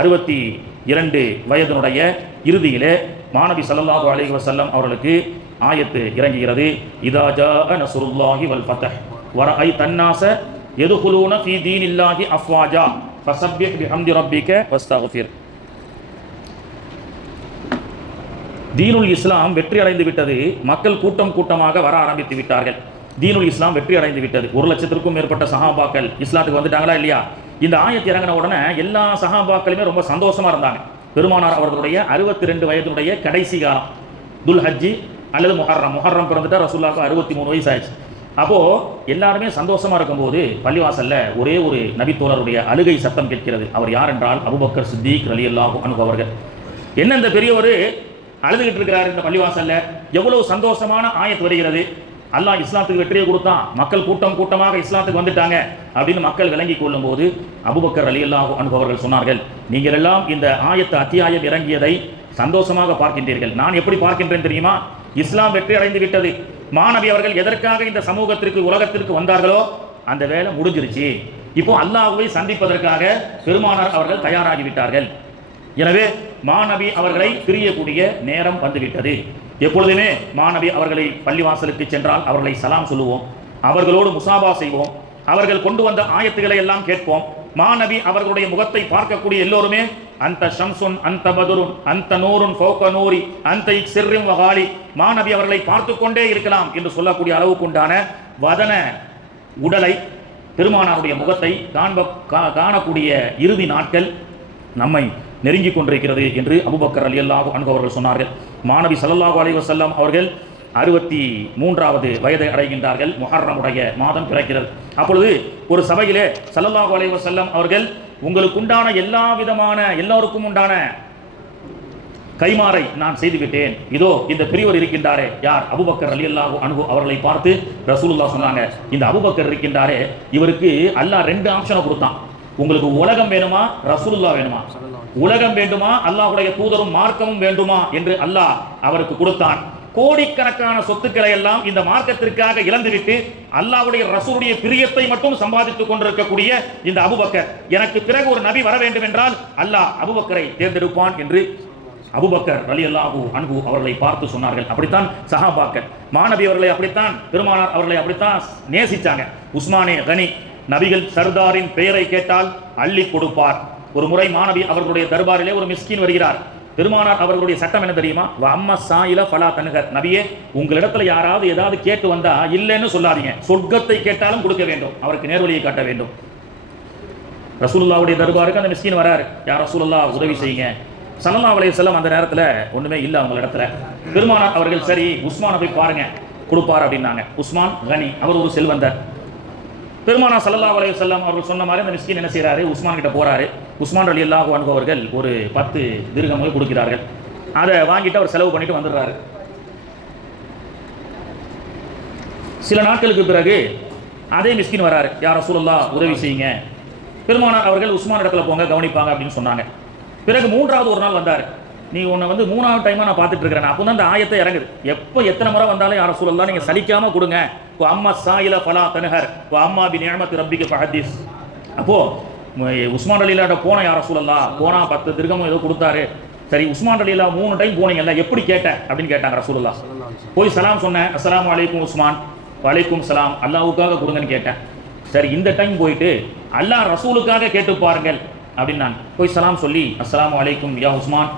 62 வயதினுடைய இறுதியிலே மாணவி ஸல்லல்லாஹு அலைஹி வஸல்லம் அவர்களுக்கு ஆயத்து இறங்குகிறது. இதா ஜாஅ நஸ்ருல்லாஹி வல் ஃபத்ஹ் வரஅய்த அன்னாஸ யதுகுலூன ஃபீ தீனில்லாஹி அஃப்வாஜா ஃபஸப்பிஹ் பிஹம்தி ரப்பிக வஸ்தக்ஃபிர். தீனுல் இஸ்லாம் வெற்றி அடைந்து விட்டது, மக்கள் கூட்டம் கூட்டமாக வர ஆரம்பித்து விட்டார்கள். தீனுல் இஸ்லாம் வெற்றி அடைந்து விட்டது. 1 லட்சத்திற்கும் மேற்பட்ட சஹாபாக்கள் இஸ்லாத்துக்கு வந்துட்டாங்களா இல்லையா? இந்த ஆயத்து இறங்கின உடனே எல்லா சஹாபாக்களுமே ரொம்ப சந்தோஷமா இருந்தாங்க. பெருமானார் அவர்களுடைய 62 வயதுடைய கடைசி காலம், துல் ஹஜ்ஜி அல்லது முஹர்ரம் பிறந்துட்டா ரசூலுல்லாஹ்க்கு 63 வயசு ஆயிடுச்சு. அப்போ எல்லாருமே சந்தோஷமா இருக்கும்போது பள்ளிவாசல்ல ஒரே ஒரு நபித்தோழருடைய அழுகை சத்தம் கேட்கிறது. அவர் யார் என்றால் அபூபக்கர் சித்திக் ரலியல்லாஹு அன்ஹு அவர்கள். என்ன இந்த பெரியவர் அழுதுகிட்டு இருக்கிறார் இந்த பள்ளிவாசல்ல? எவ்வளவு சந்தோஷமான ஆயத் வருகிறது. அல்லாஹ் இஸ்லாத்துக்கு வெற்றியை கொடுத்தான், மக்கள் கூட்டம் கூட்டமாக இஸ்லாத்துக்கு வந்துட்டாங்க அப்படின்னு மக்கள் விளங்கி கொள்ளும் போது அபூபக்கர் ரலியல்லாஹு அன்ஹு அவர்கள் சொன்னார்கள், நீங்கள் எல்லாம் இந்த ஆயத்து அத்தியாயம் இறங்கியதை சந்தோஷமாக பார்க்கின்றீர்கள், நான் எப்படி பார்க்கின்றேன் தெரியுமா? இஸ்லாம் வெற்றி அடைந்து விட்டது. மாணவி அவர்கள் எதற்காக இந்த சமூகத்திற்கு உலகத்திற்கு வந்தார்களோ அந்த வேலை முடிஞ்சிருச்சு. இப்போ அல்லாஹ்வை சந்திப்பதற்காக பெருமானார் அவர்கள் தயாராகிவிட்டார்கள். எனவே மாநபி அவர்களை பிரியக்கூடிய நேரம் வந்துவிட்டது. எப்பொழுதுமே மாநபி அவர்களை பள்ளிவாசலுக்கு சென்றால் அவர்களை சலாம் சொல்லுவோம், அவர்களோடு முசாபா செய்வோம், அவர்கள் கொண்டு வந்த ஆயத்துக்களை எல்லாம் கேட்போம். மாநபி அவர்களுடைய முகத்தை பார்க்கக்கூடிய எல்லோருமே அந்த ஷம்சுன் அந்த பதுருன் அந்த நூருன் ஃபௌக நூரி அந்த சிர்ரின் வகாலி, மாநபி அவர்களை பார்த்து கொண்டே இருக்கலாம் என்று சொல்லக்கூடிய அளவுக்கு உண்டான வதன உடலை, பெருமானாருடைய முகத்தை காணக்கூடிய இறுதி நாட்கள் நம்மை நெருங்கி கொண்டிருக்கிறது என்று அபூபக்கர் ரலியல்லாஹு அன்ஹு அவர்கள் சொன்னார்கள். மாநபி ஸல்லல்லாஹு அலைஹி வஸல்லம் அவர்கள் 63வது வயதை அடைகின்றார்கள். முஹர்ரமுடைய மாதம் பிறக்கிறது. அப்பொழுது ஒரு சபையிலே ஸல்லல்லாஹு அலைஹி வஸல்லம் அவர்கள், உங்களுக்கு உண்டான எல்லா விதமான எல்லோருக்கும் உண்டான கைமாறை நான் செய்துவிட்டேன், இதோ இந்த பெரியவர் இருக்கின்றாரே, யார்? அபூபக்கர் ரலியல்லாஹு அன்ஹு அவர்களை பார்த்து ரசூலுல்லாஹ் சொன்னாங்க, இந்த அபூபக்கர் இருக்கின்றாரே, இவருக்கு அல்லாஹ் 2 ஆப்ஷனை கொடுத்தான். உங்களுக்கு உலகம் வேணுமா, ரசூலுல்லாஹ் வேணுமா? உலகம் வேண்டுமா, அல்லாஹ்வுடைய தூதரும் மார்க்கமும் வேண்டுமா என்று அல்லாஹ் அவருக்கு கொடுத்தான். கோடிக்கணக்கான சொத்துக்களை எல்லாம் இந்த மார்க்கத்திற்காக இழந்துவிட்டு அல்லாஹ்வுடைய ரசூலுடைய பிரியத்தை மட்டும் சம்பாதித்துக் கொண்டிருக்கக்கூடிய இந்த அபூபக்கர், எனக்கு பிறகு ஒரு நபி வர வேண்டும் என்றால் அல்லாஹ் அபூபக்கரை தேர்ந்தெடுப்பான் என்று அபூபக்கர் ரலியல்லாஹு அன்ஹு அவர்களை பார்த்து சொன்னார்கள். அப்படித்தான் சஹாபாக்கள் மாநபி அவர்களை அப்படித்தான், பெருமானார் அவர்களை அப்படித்தான் நேசிச்சாங்க. உஸ்மானே கனி, நபிகள் சர்தாரின் பெயரை கேட்டால் அள்ளி கொடுப்பார். ஒரு முறை மாநபி அவர்களுடைய தர்பாரிலே ஒரு மிஸ்கின் வருகிறார். பெருமானார் அவர்களுடைய சட்டம் என்ன தெரியுமா? அம்மா சாயில ஃபலா தனுகர், நபியே உங்களிடத்துல யாராவது ஏதாவது கேட்டு வந்தா இல்லைன்னு சொல்லாதீங்க, சொர்க்கத்தை கேட்டாலும் கொடுக்க வேண்டும், அவருக்கு நேர்வழியை காட்ட வேண்டும். ரசூலுல்லாஹ்வுடைய தர்பாருக்கு அந்த மிஸ்கின் வராரு, யார் ரசூலுல்லாஹ் உதவி செய்யுங்க. ஸல்லல்லாஹு அலைஹி வஸல்லம் அந்த நேரத்தில் ஒன்றுமே இல்லை அவங்க இடத்துல. பெருமானார் அவர்கள் சரி உஸ்மானை போய் பாருங்க கொடுப்பார் அப்படின்னாங்க. உஸ்மான் கனி, அவர் ஒரு செல்வந்தர். பெருமானார் ஸல்லல்லாஹு அலைஹி வஸல்லம் அவர்கள் சொன்ன மாதிரி அந்த மிஸ்கின் என்ன செய்கிறாரு, உஸ்மான் கிட்ட போறாரு. உஸ்மான் ரலியல்லாஹு அன்ஹு அவர்கள் ஒரு 10 திர்ஹம்கள் கொடுக்கிறார்கள். அதை வாங்கிட்டு அவர் செலவு பண்ணிட்டு வந்துடுறாரு. சில நாட்களுக்கு பிறகு அதே மிஸ்கின் வராரு, யார் ரசூலுல்லாஹ் உதவி செய்யுங்க. பெருமானார் அவர்கள் உஸ்மான் இடத்துல போங்க கவனிப்பாங்க அப்படின்னு சொன்னாங்க. பிறகு 3வது ஒரு நாள் வந்தார். நீ உன்னை 3வது டைமாக நான் பார்த்துட்டு இருக்கிறேன். அப்போ தான் அந்த ஆயத்தை இறங்குது. எப்போ எத்தனை முறை வந்தாலும் யார் ரசூலுல்லாஹ் நீங்கள் சலிக்காமல் கொடுங்க. இப்போ அம்மா சாயில ஃபலா தன்ஹர் இப்போ அம்மா பி நிஅமத்தி ரப்பிக ஃபஹதீஸ். அப்போது உஸ்மான் ரலியல்லாஹு போன யார் ரசூலுல்லாஹ் போனால் 10 திர்ஹம் ஏதோ கொடுத்தாரு. சரி உஸ்மான் ரலியல்லாஹு 3 டைம் போனீங்கல்ல, எப்படி கேட்ட அப்படின்னு கேட்டாங்க ரசூலுல்லாஹ். போய் சலாம் சொன்னேன், அஸ்ஸலாமு அலைக்கும் உஸ்மான். வலைக்கும் சலாம், அல்லாஹ்வுக்காக கொடுங்கன்னு கேட்டேன். சரி இந்த டைம் போயிட்டு அல்லாஹ் ரசூலுக்காக கேட்டு பாருங்கள் அப்படின்னாங்க. போய் சலாம் சொல்லி அஸ்ஸலாமு அலைக்கும் யா உஸ்மான்,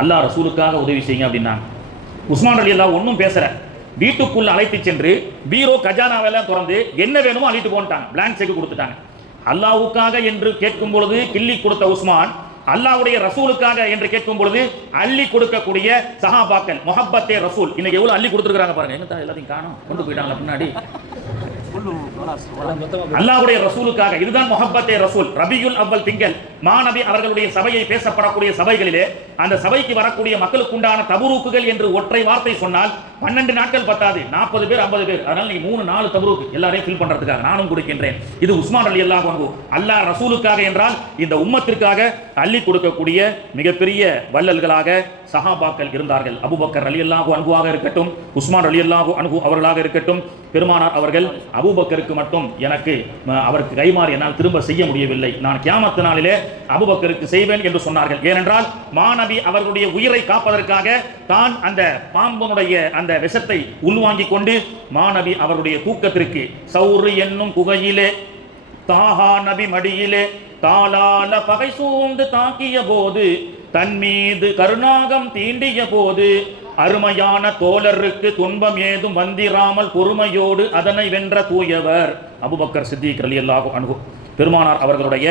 அல்லாஹ் ரசூலுக்காக உதவி செய்யுங்க அப்படின்னாங்க. உஸ்மான் ரலியல்லாஹு ஒன்றும் பேசுற, வீட்டுக்குள்ள அழைத்து சென்று பீரோ கஜானாவெல்லாம் திறந்து என்ன வேணுமோ அள்ளிட்டு போன்ட்டாங்க, பிளாங்க் செக் கொடுத்துட்டாங்க. அல்லாஹ்வுக்காக என்று கேட்கும் பொழுது கிள்ளி கொடுத்த உஸ்மான், அல்லாஹ்வுடைய ரசூலுக்காக என்று கேட்கும் பொழுது அள்ளி கொடுக்கக்கூடிய சஹாபாக்கள், முஹப்பத்தே ரசூல். இன்னைக்கு எவ்வளவு அள்ளி கொடுத்துருக்காங்க பாருங்க. எங்க எல்லாத்தையும் காணோம், கொண்டு போயிட்டாங்க பின்னாடி. அல்லாஹ்வுடைய ரசூலுக்காக, இதுதான் முஹப்பத்தே ரசூல். ரபியுல் அவ்வல் திங்கள் மாநபி அவர்களுடைய சபையை பேசப்படக்கூடிய சபைகளிலே அந்த சபைக்கு வரக்கூடிய மக்களுக்கு உண்டான தபுரூக்குகள் என்று ஒற்றை வார்த்தை சொன்னால் 12 நாட்கள் பத்தாது, 40 பேர் 50 பேர். அதனால நீங்க 3-4 தபுரூக்கு எல்லாரையும் ஃபில் பண்றதுக்காக நானும் கொடுக்கின்றேன். இது உஸ்மான் ரலியல்லாஹு அன்ஹு. அல்லாஹ் ரசூலுக்காக என்றால் இந்த உம்மத்திற்காக அள்ளி கொடுக்கக்கூடிய மிகப்பெரிய வள்ளல்களாக சஹாபாக்கள் இருந்தார்கள். அபூபக்கர் ரலியல்லாஹு அன்ஹுவாக இருக்கட்டும், உஸ்மான் ரலியல்லாஹு அன்ஹு அவர்களாக இருக்கட்டும், பெருமானார் அவர்கள் அபூபக்கருக்கு மட்டும் எனக்கு அவருக்கு கைமாறு என்னால் திரும்ப செய்ய முடியவில்லை, நான் கியாமத் நாளிலே அபூபக்கருக்கு செய்வேன் என்று சொன்னார்கள். ஏனென்றால் மாநபி அவர்களுடைய உயிரை காப்பதற்காக தான் அந்த பாம்பனுடைய அந்த விஷத்தை உள்வாங்கிக் கொண்டு மாநபி அவருடைய தூக்கத்திற்கு சௌரு என்னும் குகையிலே தாஹா நபி மடியிலே தாளால பகை சூழ்ந்து தாக்கிய போது தன் மீது கருணாகம் தீண்டிய போது அருமையான தோழருக்கு துன்பம் ஏதும் வந்திராமல் பொறுமையோடு அதனை வென்ற தூயவர் அபூபக்கர் சித்திக் ரலியல்லாஹு அன்ஹு. பெருமானார் அவர்களுடைய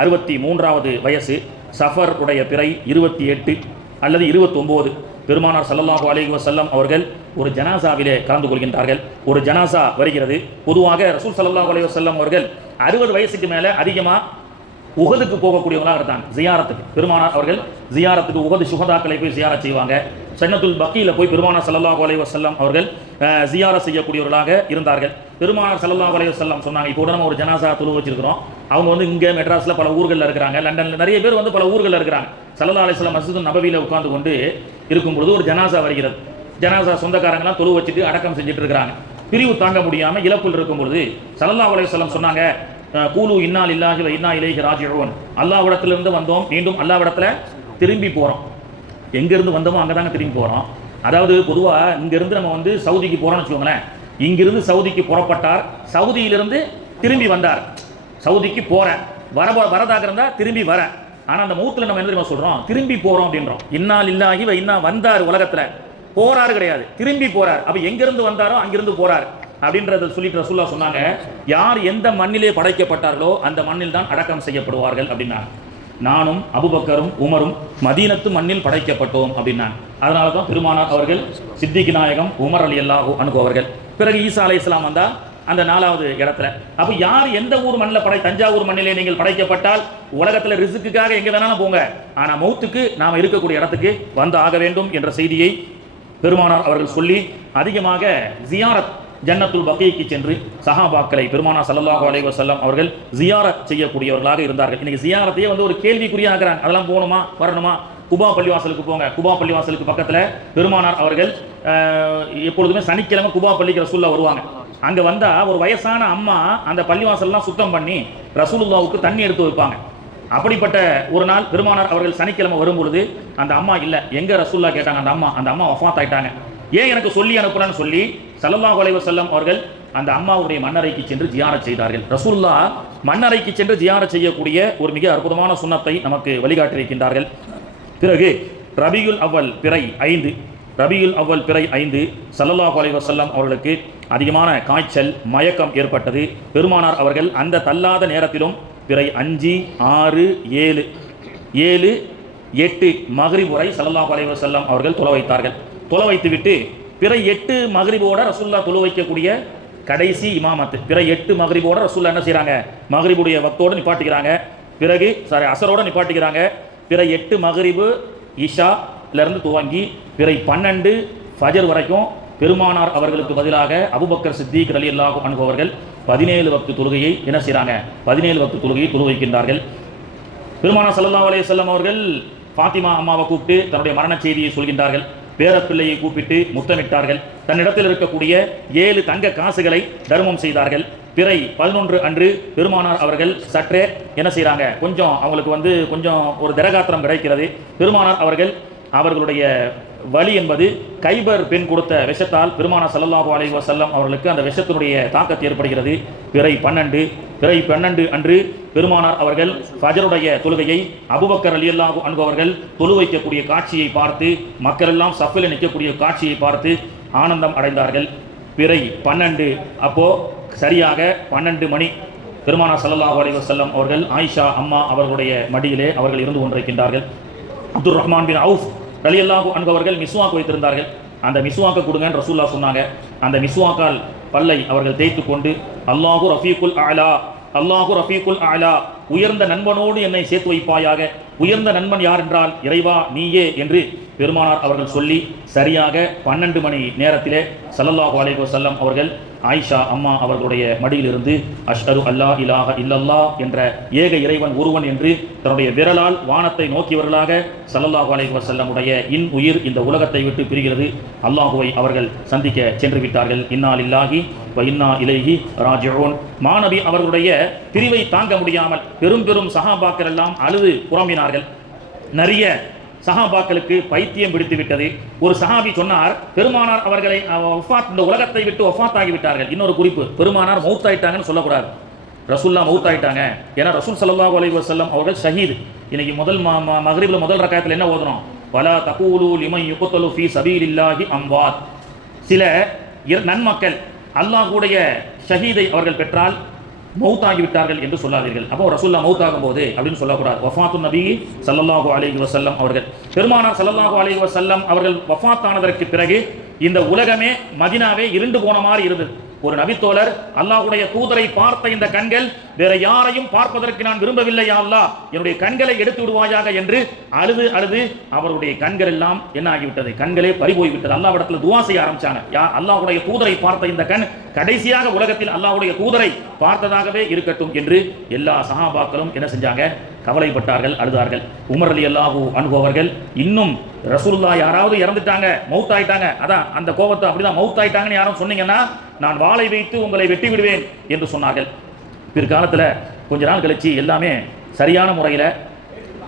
63வது வயசு, சஃபர் உடைய பிறை 28 அல்லது 29. பெருமானார் ஸல்லல்லாஹு அலைஹி வஸல்லம் அவர்கள் ஒரு ஜனாசாவிலே கலந்து கொள்கின்றார்கள். ஒரு ஜனாசா வருகிறது. பொதுவாக ரசூல் ஸல்லல்லாஹு அலைஹி வஸல்லம் அவர்கள் 60 வயசுக்கு மேலே அதிகமாக உஹதுக்கு போகக்கூடியவங்களாக இருந்தாங்க. ஜியாரத்துக்கு பெருமானார் அவர்கள் ஜியாரத்துக்கு உஹது சுஹதாக்களை போய் ஜியாரத் செய்வாங்க. ஜன்னத்துல் பக்கீல போய் பெருமானார் ஸல்லல்லாஹு அலைஹி வஸல்லம் அவர்கள் ஜியாரத் செய்யக்கூடியவர்களாக இருந்தார்கள். பெருமானார் ஸல்லல்லாஹு அலைஹி வஸல்லம் சொன்னாங்க, இப்போ நம்ம ஒரு ஜனாசா தொழு வச்சிருக்கிறோம், அவங்க இங்கே மெட்ராஸில் பல ஊர்களில் இருக்கிறாங்க, லண்டனில் நிறைய பேர் பல ஊர்களில் இருக்கிறாங்க. ஸல்லல்லாஹு அலைஹி வஸல்லம் மஸ்ஜிது நபவியில் உட்கார்ந்து கொண்டு இருக்கும் பொழுது ஒரு ஜனாசா வருகிறது. ஜனாசா சொந்தக்காரங்களாம் தொழு வச்சுட்டு அடக்கம் செஞ்சுட்டு இருக்கிறாங்க. பிரிவு தாங்க முடியாமல் இழப்பில் இருக்கும் பொழுது ஸல்லல்லாஹு அலைஹி வஸல்லம் சொன்னாங்க, கூலு இன்னா லில்லாஹி வ இன்னா இலைஹி ராஜிஊன், அல்லாஹ்விடத்திலிருந்து வந்தோம், மீண்டும் அல்லாஹ்விடத்துல திரும்பி போகிறோம். எங்கேருந்து வந்தோமோ அங்கே தாங்க திரும்பி போகிறோம். அதாவது பொதுவாக இங்கேருந்து நம்ம வந்து சவுதிக்கு போகிறோம்னு வச்சுக்கோங்களேன். இங்கிருந்து சவுதிக்கு புறப்பட்டார், சவுதியிலிருந்து திரும்பி வந்தார். சவுதிக்கு போகிறேன், வரதாக இருந்தால் திரும்பி வரேன். ஆனால் அந்த மௌத்தில் நம்ம என்ன தெரியுமா சொல்கிறோம்? திரும்பி போகிறோம் அப்படின்றோம். இன்னா லில்லாஹி வ இன்னா, வந்தார் உலகத்தில், போறாரு கிடையாது, திரும்பி போறார். அப்போ எங்கிருந்து வந்தாரோ அங்கிருந்து போறார் அப்படின்றத சொல்லிட்டு ரசூலுல்லாஹ் சொன்னாங்க, யார் எந்த மண்ணிலே படைக்கப்பட்டார்களோ அந்த மண்ணில் தான் அடக்கம் செய்யப்படுவார்கள் அப்படின்னாங்க. நானும் அபுபக்கரும் உமரும் மதீனத்து மண்ணில் படைக்கப்பட்டோம் அப்படின்னாங்க. அதனால தான் பெருமானார் அவர்கள், சித்திக் நாயகம் உமர் ரலியல்லாஹு அன்ஹு அவர்கள், பிறகு ஈசா அலைஹிஸ்ஸலாம் வந்தா அந்த 4வது இடத்துல. அப்போ யார் எந்த ஊர் மண்ணில் தஞ்சாவூர் மண்ணிலே நீங்கள் படைக்கப்பட்டால் உலகத்தில் ரிஸ்க்குக்காக எங்கே வேணாலும் போங்க, ஆனால் மௌத்துக்கு நாம் இருக்கக்கூடிய இடத்துக்கு வந்து ஆக வேண்டும் என்ற செய்தியை பெருமானார் அவர்கள் சொல்லி அதிகமாக ஜியாரத் ஜன்னத்துல் பகீக்கு சென்று சஹாபாக்களை பெருமானார் ஸல்லல்லாஹு அலைஹி வஸல்லம் அவர்கள் ஜியாரத் செய்யக்கூடியவர்களாக இருந்தார்கள். இன்னைக்கு ஜியாரத்தையே வந்து ஒரு கேள்விக்குறியாகிறாங்க. அதெல்லாம் போகணுமா வரணுமா? குபா பள்ளிவாசலுக்கு போங்க. குபா பள்ளிவாசலுக்கு பக்கத்தில் பெருமானார் அவர்கள் எப்பொழுதுமே சனிக்கிழமை குபா பள்ளிக்கு ரசூலுல்லாஹ் வருவாங்க. அங்கே வந்தால் ஒரு வயசான அம்மா அந்த பள்ளிவாசல்லாம் சுத்தம் பண்ணி ரசூலுல்லாஹ்வுக்கு தண்ணி எடுத்து வைப்பாங்க. அப்படிப்பட்ட ஒரு நாள் பெருமானார் அவர்கள் சனிக்கிழமை வரும்பொழுது அந்த அம்மா இல்லை. எங்கே ரசூலுல்லாஹ் கேட்டாங்க. அந்த அம்மா வஃபாத் ஆயிட்டாங்க, ஏன் எனக்கு சொல்லி அனுப்புறேன்னு சொல்லி ஸல்லல்லாஹு அலைஹி வஸல்லம் அவர்கள் அந்த அம்மாவுடைய மண்ணறைக்கு சென்று ஜியாரத் செய்தார்கள். ரசூலுல்லாஹ் மண்ணறைக்கு சென்று ஜியாரத் செய்யக்கூடிய ஒரு மிக அற்புதமான சுன்னத்தை நமக்கு வழிகாட்டியிருக்கின்றார்கள். பிறகு ரபியுல் அவ்வல் பிறை 5, ரபியுல் அவ்வல் பிறை 5 ஸல்லல்லாஹு அலைஹி வஸல்லம் அவர்களுக்கு அதிகமான காய்ச்சல் மயக்கம் ஏற்பட்டது. பெருமானார் அவர்கள் அந்த தள்ளாத நேரத்திலும் பிறை 5, 6, 7, 7, 8 மக்ரிப் வரை ஸல்லல்லாஹு அலைஹி வஸல்லம் அவர்கள் தொழ வைத்தார்கள். தொழ வைத்துவிட்டு பிறை 8 மக்ரிபோட ரசூலுல்லாஹ் தொழ வைக்கக்கூடிய கடைசி இமாமத்து. பிறை 8 மக்ரிபோட ரசூலுல்லாஹ் என்ன செய்கிறாங்க? மக்ரிபுடைய வக்தோடு நிப்பாட்டிக்கிறாங்க. பிறகு அசரோடு நிப்பாட்டிக்கிறாங்க. பிறை 8 மக்ரிபு இஷாலிருந்து துவங்கி பிறை 12 ஃபஜர் வரைக்கும் பெருமானார் அவர்களுக்கு பதிலாக அபூபக்கர் சித்திக் ரலியல்லாஹு அன்ஹு அவர்கள் 17 வக்து தொழுகையை என்ன செய்கிறாங்க? 17 வக்து தொழுகையை தொழு வைக்கின்றார்கள். பெருமானார் ஸல்லல்லாஹு அலைஹி வஸல்லம் அவர்கள் ஃபாத்திமா அம்மாவை கூப்பிட்டு தன்னுடைய மரண செய்தியை சொல்கின்றார்கள். பேரப்பிள்ளையை கூப்பிட்டு முத்தமிட்டார்கள். தன்னிடத்தில் இருக்கக்கூடிய 7 தங்க காசுகளை தர்மம் செய்தார்கள். பிறை 11 அன்று பெருமானார் அவர்கள் சற்றே என்ன செய்கிறாங்க? கொஞ்சம் அவங்களுக்கு வந்து கொஞ்சம் ஒரு திரகாத்திரம் கிடைக்கிறது. பெருமானார் அவர்கள் அவர்களுடைய வலி என்பது கைபர் பெண் கொடுத்த விஷத்தால் பெருமானார் ஸல்லல்லாஹு அலைஹி வஸல்லம் அவர்களுக்கு அந்த விஷத்தினுடைய தாக்கத்து ஏற்படுகிறது. பிறை 12 அன்று பெருமானார் அவர்கள் ஃபஜருடைய தொழுகையை அபூபக்கர் ரலியல்லாஹு அன்ஹு அவர்கள் தொழு வைக்கக்கூடிய காட்சியை பார்த்து, மக்கள் எல்லாம் சஃபில் நிற்கக்கூடிய காட்சியை பார்த்து ஆனந்தம் அடைந்தார்கள். பிறை 12 அப்போ சரியாக 12 மணி பெருமானார் ஸல்லல்லாஹு அலைஹி வஸல்லம் அவர்கள் ஆயிஷா அம்மா அவர்களுடைய மடியிலே அவர்கள் இருந்து கொண்டிருக்கின்றார்கள். அப்துர் ரஹ்மான் பின் அவுஃப் ரலியல்லாஹு அன்ஹு அவர்கள் மிஸ்வாக் வைத்திருந்தார்கள். அந்த மிஸ்வாக்கை கொடுங்கன்னு ரசூலுல்லாஹ் சொன்னாங்க. அந்த மிஸ்வாக்கால் பல்லை அவர்கள் தேய்த்து கொண்டு அல்லாஹு ரஃபீக்குல் அலா, அல்லாஹு ரஃபீக்குல் அலா, உயர்ந்த நண்பனோடு என்னை சேர்த்து வைப்பாயாக. உயர்ந்த நண்பன் யார் என்றால் இறைவா நீயே என்று பெருமானார் அவர்கள் சொல்லி சரியாக 12 மணி நேரத்திலே ஸல்லல்லாஹு அலைஹி வஸல்லம் அவர்கள் ஆயிஷா அம்மா அவர்களுடைய மடியிலிருந்து அஷ்ஹது அல்லா இலாஹ இல்லல்லாஹ் என்ற ஏக இறைவன் ஒருவன் என்று தன்னுடைய விரலால் வானத்தை நோக்கியவர்களாக ஸல்லல்லாஹு அலைஹி வஸல்லமுடைய உயிர் இந்த உலகத்தை விட்டு பிரிகிறது. அல்லாஹுவை அவர்கள் சந்திக்க சென்று விட்டார்கள். இன்னா லில்லாஹி வ இன்னா இலைஹி ராஜிஊன். மாநபி அவர்களுடைய பிரிவை தாங்க முடியாமல் பெரும் பெரும் சஹாபாக்கள் எல்லாம் அழுது புறம்பினார்கள். நிறைய சஹாபாக்களுக்கு பைத்தியம் பிடித்து விட்டது. ஒரு சஹாபி சொன்னார், பெருமானார் அவர்களை இந்த உலகத்தை விட்டு வஃபாத் ஆகிவிட்டார்கள். இன்னொரு குறிப்பு, பெருமானார் மௌத்தாயிட்டாங்கன்னு சொல்லக்கூடாது, ரசூலுல்லாஹ் மௌத்தாயிட்டாங்க. ஏன்னா ரசூல் ஸல்லல்லாஹு அலைஹி வஸல்லம் அவர்கள் ஷஹீத். இன்னைக்கு முதல் மக்ரிப்ல முதல் ரக்காயத்தில் என்ன ஓதுறோம்? வலா தகூலு லிமன் யுக்தலு ஃபீ சபீலில்லாஹி அம்வாத். சில நன்மக்கள் அல்லாஹ்வுடைய ஷஹீதை அவர்கள் பெற்றால் மௌத்தாகிவிட்டார்கள் என்று சொல்லாதீர்கள். அப்போ ரசூலுல்லாஹ் மௌத்தாகும் போது அப்படின்னு சொல்லக்கூடாது. வஃபாத்துன் நபி ஸல்லல்லாஹு அலைஹி வஸல்லம் அவர்கள், பெருமானார் ஸல்லல்லாஹு அலைஹி வஸல்லம் அவர்கள் வஃபாத் ஆனதற்கு பிறகு இந்த உலகமே மதீனாவே இருண்டு போன மாதிரி இருந்தது. ஒரு நபித்தோழர் அல்லாஹ்வுடைய தூதரை பார்த்த இந்த கண்கள் வேற யாரையும் பார்ப்பதற்கு நான் விரும்பவில்லை, யா அல்லாஹ் என்னுடைய கண்களை எடுத்து விடுவாயாக என்று அழுது அழுது அவருடைய கண்கள் எல்லாம் என்ன ஆகிவிட்டது? கண்களே பறிபோய் விட்டது. அல்லாஹ்விடத்தில் துஆ செய்ய ஆரம்பிச்சாங்க. அல்லாஹ்வுடைய தூதரை பார்த்த இந்த கண் கடைசியாக உலகத்தில் அல்லாஹ்வுடைய தூதரை பார்த்ததாகவே இருக்கட்டும் என்று எல்லா சஹாபாக்களும் என்ன செஞ்சாங்க? கவலைப்பட்டார்கள், அழுதார்கள். உமர் ரலியல்லாஹு அன்ஹு அவர்கள் இன்னும் ரசூலுல்லாஹ் யாராவது இறந்துட்டாங்க, மௌத்தாயிட்டாங்க, அதான் அந்த கோபத்தை அப்படிதான் மௌத்தாயிட்டாங்கன்னு யாரும் சொன்னீங்கன்னா நான் வாளை வைத்து உங்களை வெட்டி விடுவேன் என்று சொன்னார்கள். பிற்காலத்தில் கொஞ்ச நாள் கழிச்சு எல்லாமே சரியான முறையில்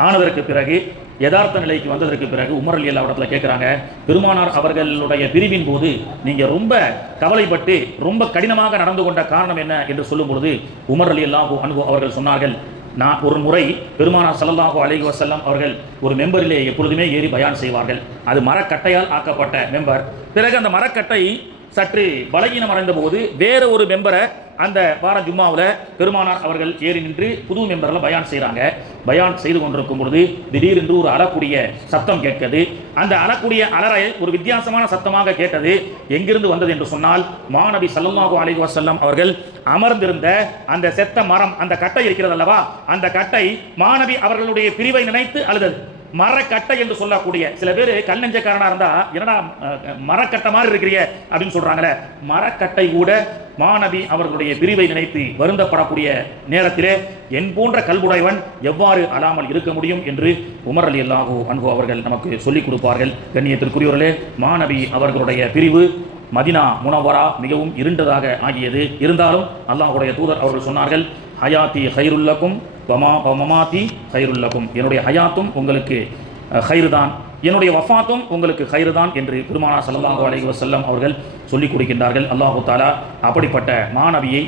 ஆனதற்கு பிறகு யதார்த்த நிலைக்கு வந்ததற்கு பிறகு உமர் ரலியல்லாஹு இடத்துல கேட்குறாங்க, பெருமானார் அவர்களுடைய பிரிவின் போது நீங்கள் ரொம்ப கவலைப்பட்டு ரொம்ப கடினமாக நடந்து கொண்ட காரணம் என்ன என்று சொல்லும் பொழுது உமர் ரலியல்லாஹு அன்ஹு அவர்கள் சொன்னார்கள், நான் ஒரு முறை பெருமானார் ஸல்லல்லாஹு அலைஹி வஸல்லம் அவர்கள் ஒரு மெம்பரிலே எப்பொழுதுமே ஏறி பயான் செய்வார்கள். அது மரக்கட்டையால் ஆக்கப்பட்ட மெம்பர். பிறகு அந்த மரக்கட்டை சற்று பலகீனம் அடைந்த போது வேற ஒரு மெம்பரை அந்த வார ஜும்மாவில் பெருமானார் அவர்கள் ஏறி நின்று புது மெம்பரில் பயான் செய்கிறாங்க. பயான் செய்து கொண்டிருக்கும் பொழுது திடீரென்று ஒரு அழக்கூடிய சத்தம் கேட்கிறது. அந்த அழக்கூடிய அலறை ஒரு வித்தியாசமான சத்தமாக கேட்டது. எங்கிருந்து வந்தது என்று சொன்னால், மாநபி ஸல்லல்லாஹு அலைஹி வஸல்லம் அவர்கள் அமர்ந்திருந்த அந்த செத்த மரம், அந்த கட்டை இருக்கிறது அல்லவா, அந்த கட்டை மாநபி அவர்களுடைய பிரிவை நினைத்து அழுதது. மரக்கட்டை என்று சொல்லக்கூடிய சில பேர் கல் நெஞ்சக்காரனா இருந்தா என்னடா மரக்கட்டை மாதிரி இருக்கிறீங்க அப்படின்னு சொல்றாங்களே, மரக்கட்டை கூட மாநபி அவர்களுடைய பிரிவை நினைத்து வருந்தப்படக்கூடிய நேரத்திலே என் போன்ற கல்புடையவன் எவ்வாறு அழாமல் இருக்க முடியும் என்று உமர் ரலியல்லாஹு அன்ஹு அவர்கள் நமக்கு சொல்லிக் கொடுப்பார்கள். கண்ணியத்திற்குரியவர்களே, மாநபி அவர்களுடைய பிரிவு மதினா முனவரா மிகவும் இருண்டதாக ஆகியது. இருந்தாலும் அல்லாஹ்வுடைய தூதர் அவர்கள் சொன்னார்கள், ஹயாத்தி ஹைருல்லக்கும் வமமாத்தி ஹைருல்லக்கும், என்னுடைய ஹயாத்தும் உங்களுக்கு ஹைரு தான், என்னுடைய வஃபாத்தும் உங்களுக்கு ஹைரு தான் என்று பெருமானார் ஸல்லல்லாஹு அலைஹி வஸல்லம் அவர்கள் சொல்லிக் கொடுக்கின்றார்கள். அல்லாஹு தஆலா அப்படிப்பட்ட மாநபியை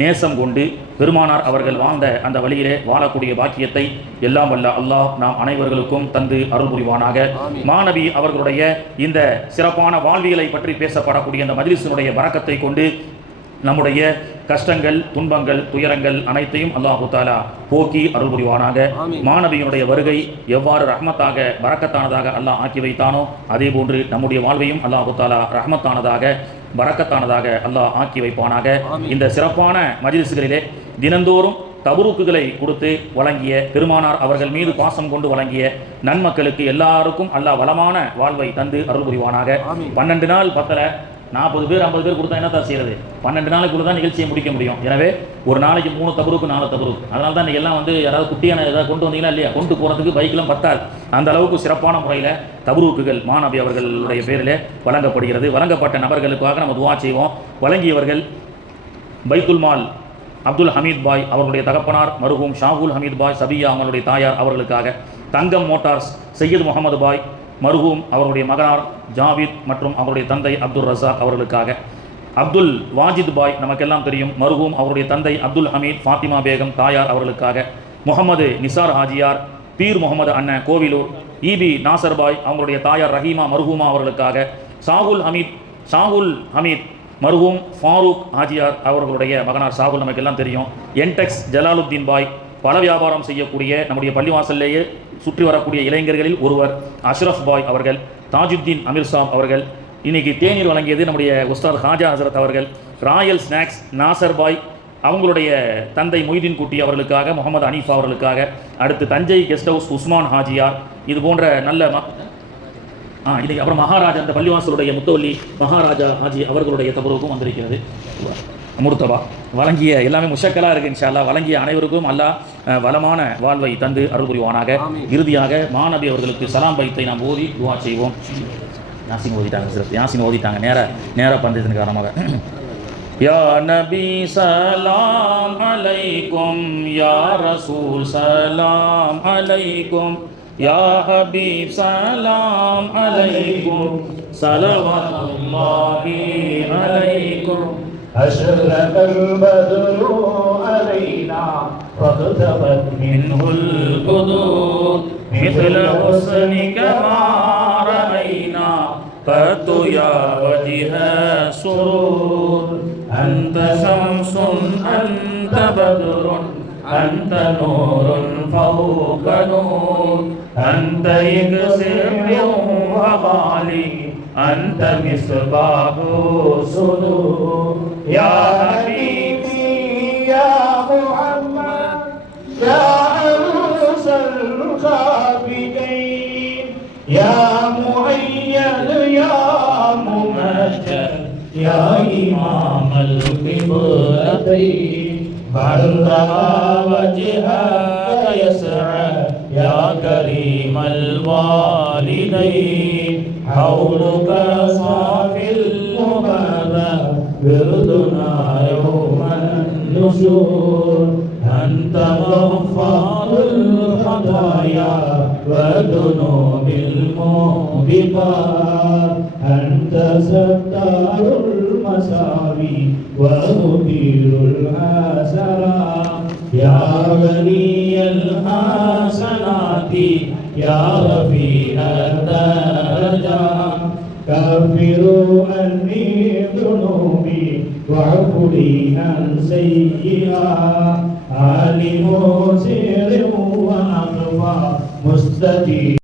நேசம் கொண்டு பெருமானார் அவர்கள் வாழ்ந்த அந்த வழியிலே வாழக்கூடிய பாக்கியத்தை எல்லாம் வல்ல அல்லாஹ் நாம் அனைவர்களுக்கும் தந்து அருள் புரிவானாக. மாநபி அவர்களுடைய இந்த சிறப்பான வாழ்வியலை பற்றி பேசப்படக்கூடிய அந்த மஜ்லிஸினுடைய பரக்கத்தை கொண்டு நம்முடைய கஷ்டங்கள், துன்பங்கள், துயரங்கள் அனைத்தையும் அல்லாஹு தஆலா போக்கி அருள் புரிவானாக. மாநபியினுடைய வருகை எவ்வாறு ரஹ்மத்தாக பரக்கத்தானதாக அல்லாஹ் ஆக்கி வைத்தானோ அதே போன்று நம்முடைய வாழ்வையும் அல்லாஹு தஆலா ரஹ்மத்தானதாக பரக்கத்தானதாக அல்லாஹ் ஆக்கி வைப்பானாக. இந்த சிறப்பான மஜ்லிஸ்களிலே தினந்தோறும் தபுருக்குகளை கொடுத்து வழங்கிய, பெருமானார் அவர்கள் மீது பாசம் கொண்டு வழங்கிய நன்மக்களுக்கு எல்லாருக்கும் அல்லாஹ் வளமான வாழ்வை தந்து அருள் புரிவானாக. 12 நாள் 40 பேர் 50 பேர் கொடுத்தா என்ன தான் செய்யறது? 12 நாளைக்குள்ள தான் நிகழ்ச்சியை முடிக்க முடியும். எனவே ஒரு நாளைக்கு 3 தபுருக்கு 4 தபுருக்கு. அதனால தான் நீங்கள் எல்லாம் யாராவது குட்டியான ஏதாவது கொண்டு வந்தீங்களா இல்லையா, கொண்டு போகிறதுக்கு பைக்கெலாம் பத்தாது. அந்த அளவுக்கு சிறப்பான முறையில் தபுருக்குகள் மாநபி அவர்களுடைய பேரில் வழங்கப்படுகிறது. வழங்கப்பட்ட நபர்களுக்காக நம்ம துவா செய்வோம். வழங்கியவர்கள் பைத்துல் மால் அப்துல் ஹமீத் பாய் அவர்களுடைய தகப்பனார் மருகும் ஷாகுல் ஹமீத் பாய் சபியா அவங்களுடைய தாயார் அவர்களுக்காக, தங்கம் மோட்டார்ஸ் சையீத் முகமது பாய் மருகும் அவருடைய மகனார் ஜாவித் மற்றும் அவருடைய தந்தை அப்துல் ரஸாக் அவர்களுக்காக, அப்துல் வாஜித் பாய் நமக்கெல்லாம் தெரியும் மருகும் அவருடைய தந்தை அப்துல் ஹமீத் ஃபாத்திமா பேகம் தாயார் அவர்களுக்காக, முகமது நிசார் ஹாஜியார் பீர் முகமது அண்ணன் கோவிலூர், ஈபி நாசர் பாய் அவங்களுடைய தாயார் ரஹீமா மருகுமா அவர்களுக்காக, ஷாகுல் ஹமீத் மருகும் ஃபாரூக் ஹாஜியார் அவர்களுடைய மகனார் ஷாகுல் நமக்கெல்லாம் தெரியும், என்டெக்ஸ் ஜலாலுத்தீன் பாய் பல வியாபாரம் செய்யக்கூடிய நம்முடைய பள்ளிவாசல்லேயே சுற்றி வரக்கூடிய இளைஞர்களில் ஒருவர் அஷ்ரஃப் பாய் அவர்கள், தாஜுத்தீன் அமீர் சாப் அவர்கள், இன்னைக்கு தேநீர் வழங்கியது நம்முடைய உஸ்தாத் ஹாஜா ஹசரத் அவர்கள், ராயல் ஸ்நாக்ஸ் நாசர் பாய் அவங்களுடைய தந்தை மொய்தீன் குட்டி அவர்களுக்காக, முகமது அனீஃபா அவர்களுக்காக, அடுத்து தஞ்சை கெஸ்ட் ஹவுஸ் உஸ்மான் ஹாஜியார், இது போன்ற நல்ல இன்னைக்கு அப்புறம் மகாராஜா அந்த பள்ளிவாசலுடைய முத்தவல்லி மகாராஜா ஹாஜி அவர்களுடைய தபருக்கும் வந்திருக்கிறது. முர்த்தபா வழங்கிய எல்லாமே முஷக்கலாக இருக்குது. இன்ஷா அல்லாஹ் வழங்கிய அனைவருக்கும் அல்லாஹ் வளமான வாழ்வை தந்து அருள் புரிவானாக. இறுதியாக மாநபி அவர்களுக்கு சலாம் பைத்தை நாம் ஓதி துவா செய்வோம். யாசின் ஓதிட்டாங்க நேராக பந்தத்தின் காரணமாக. யா நபி சலாம் அலைக்கும், யா ரசூல் சலாம் அலைக்கும், யா ஹபீப் சலாம் அலைக்கும், ஸலவாத்துல்லாஹி அலைக்கும். أشرق البدر علينا واغتبت منه البدور مثل حسنك ما رأينا قط يا وجه السرور أنت شمس أنت بدر أنت نور فوق نور أنت يكسر وغالي أنت مصباح الصدور يا حبيبي يا محمد يا عروس الخافقين يا مؤيد يا ممجد يا إمام القبلتين برها وجهك يسعى يا كريم الوالدين حولك صافي المبادئ وردنا يوما النشور أنت غفار الخطايا وذنوب الموبقات أنت ستار المساوي ومدير الحسنات يا غني الحسنات يا رفيع الدرجات كفروا عني ذنوبي واعفو لي عن سيئات عالم سر وأخفى مستجيب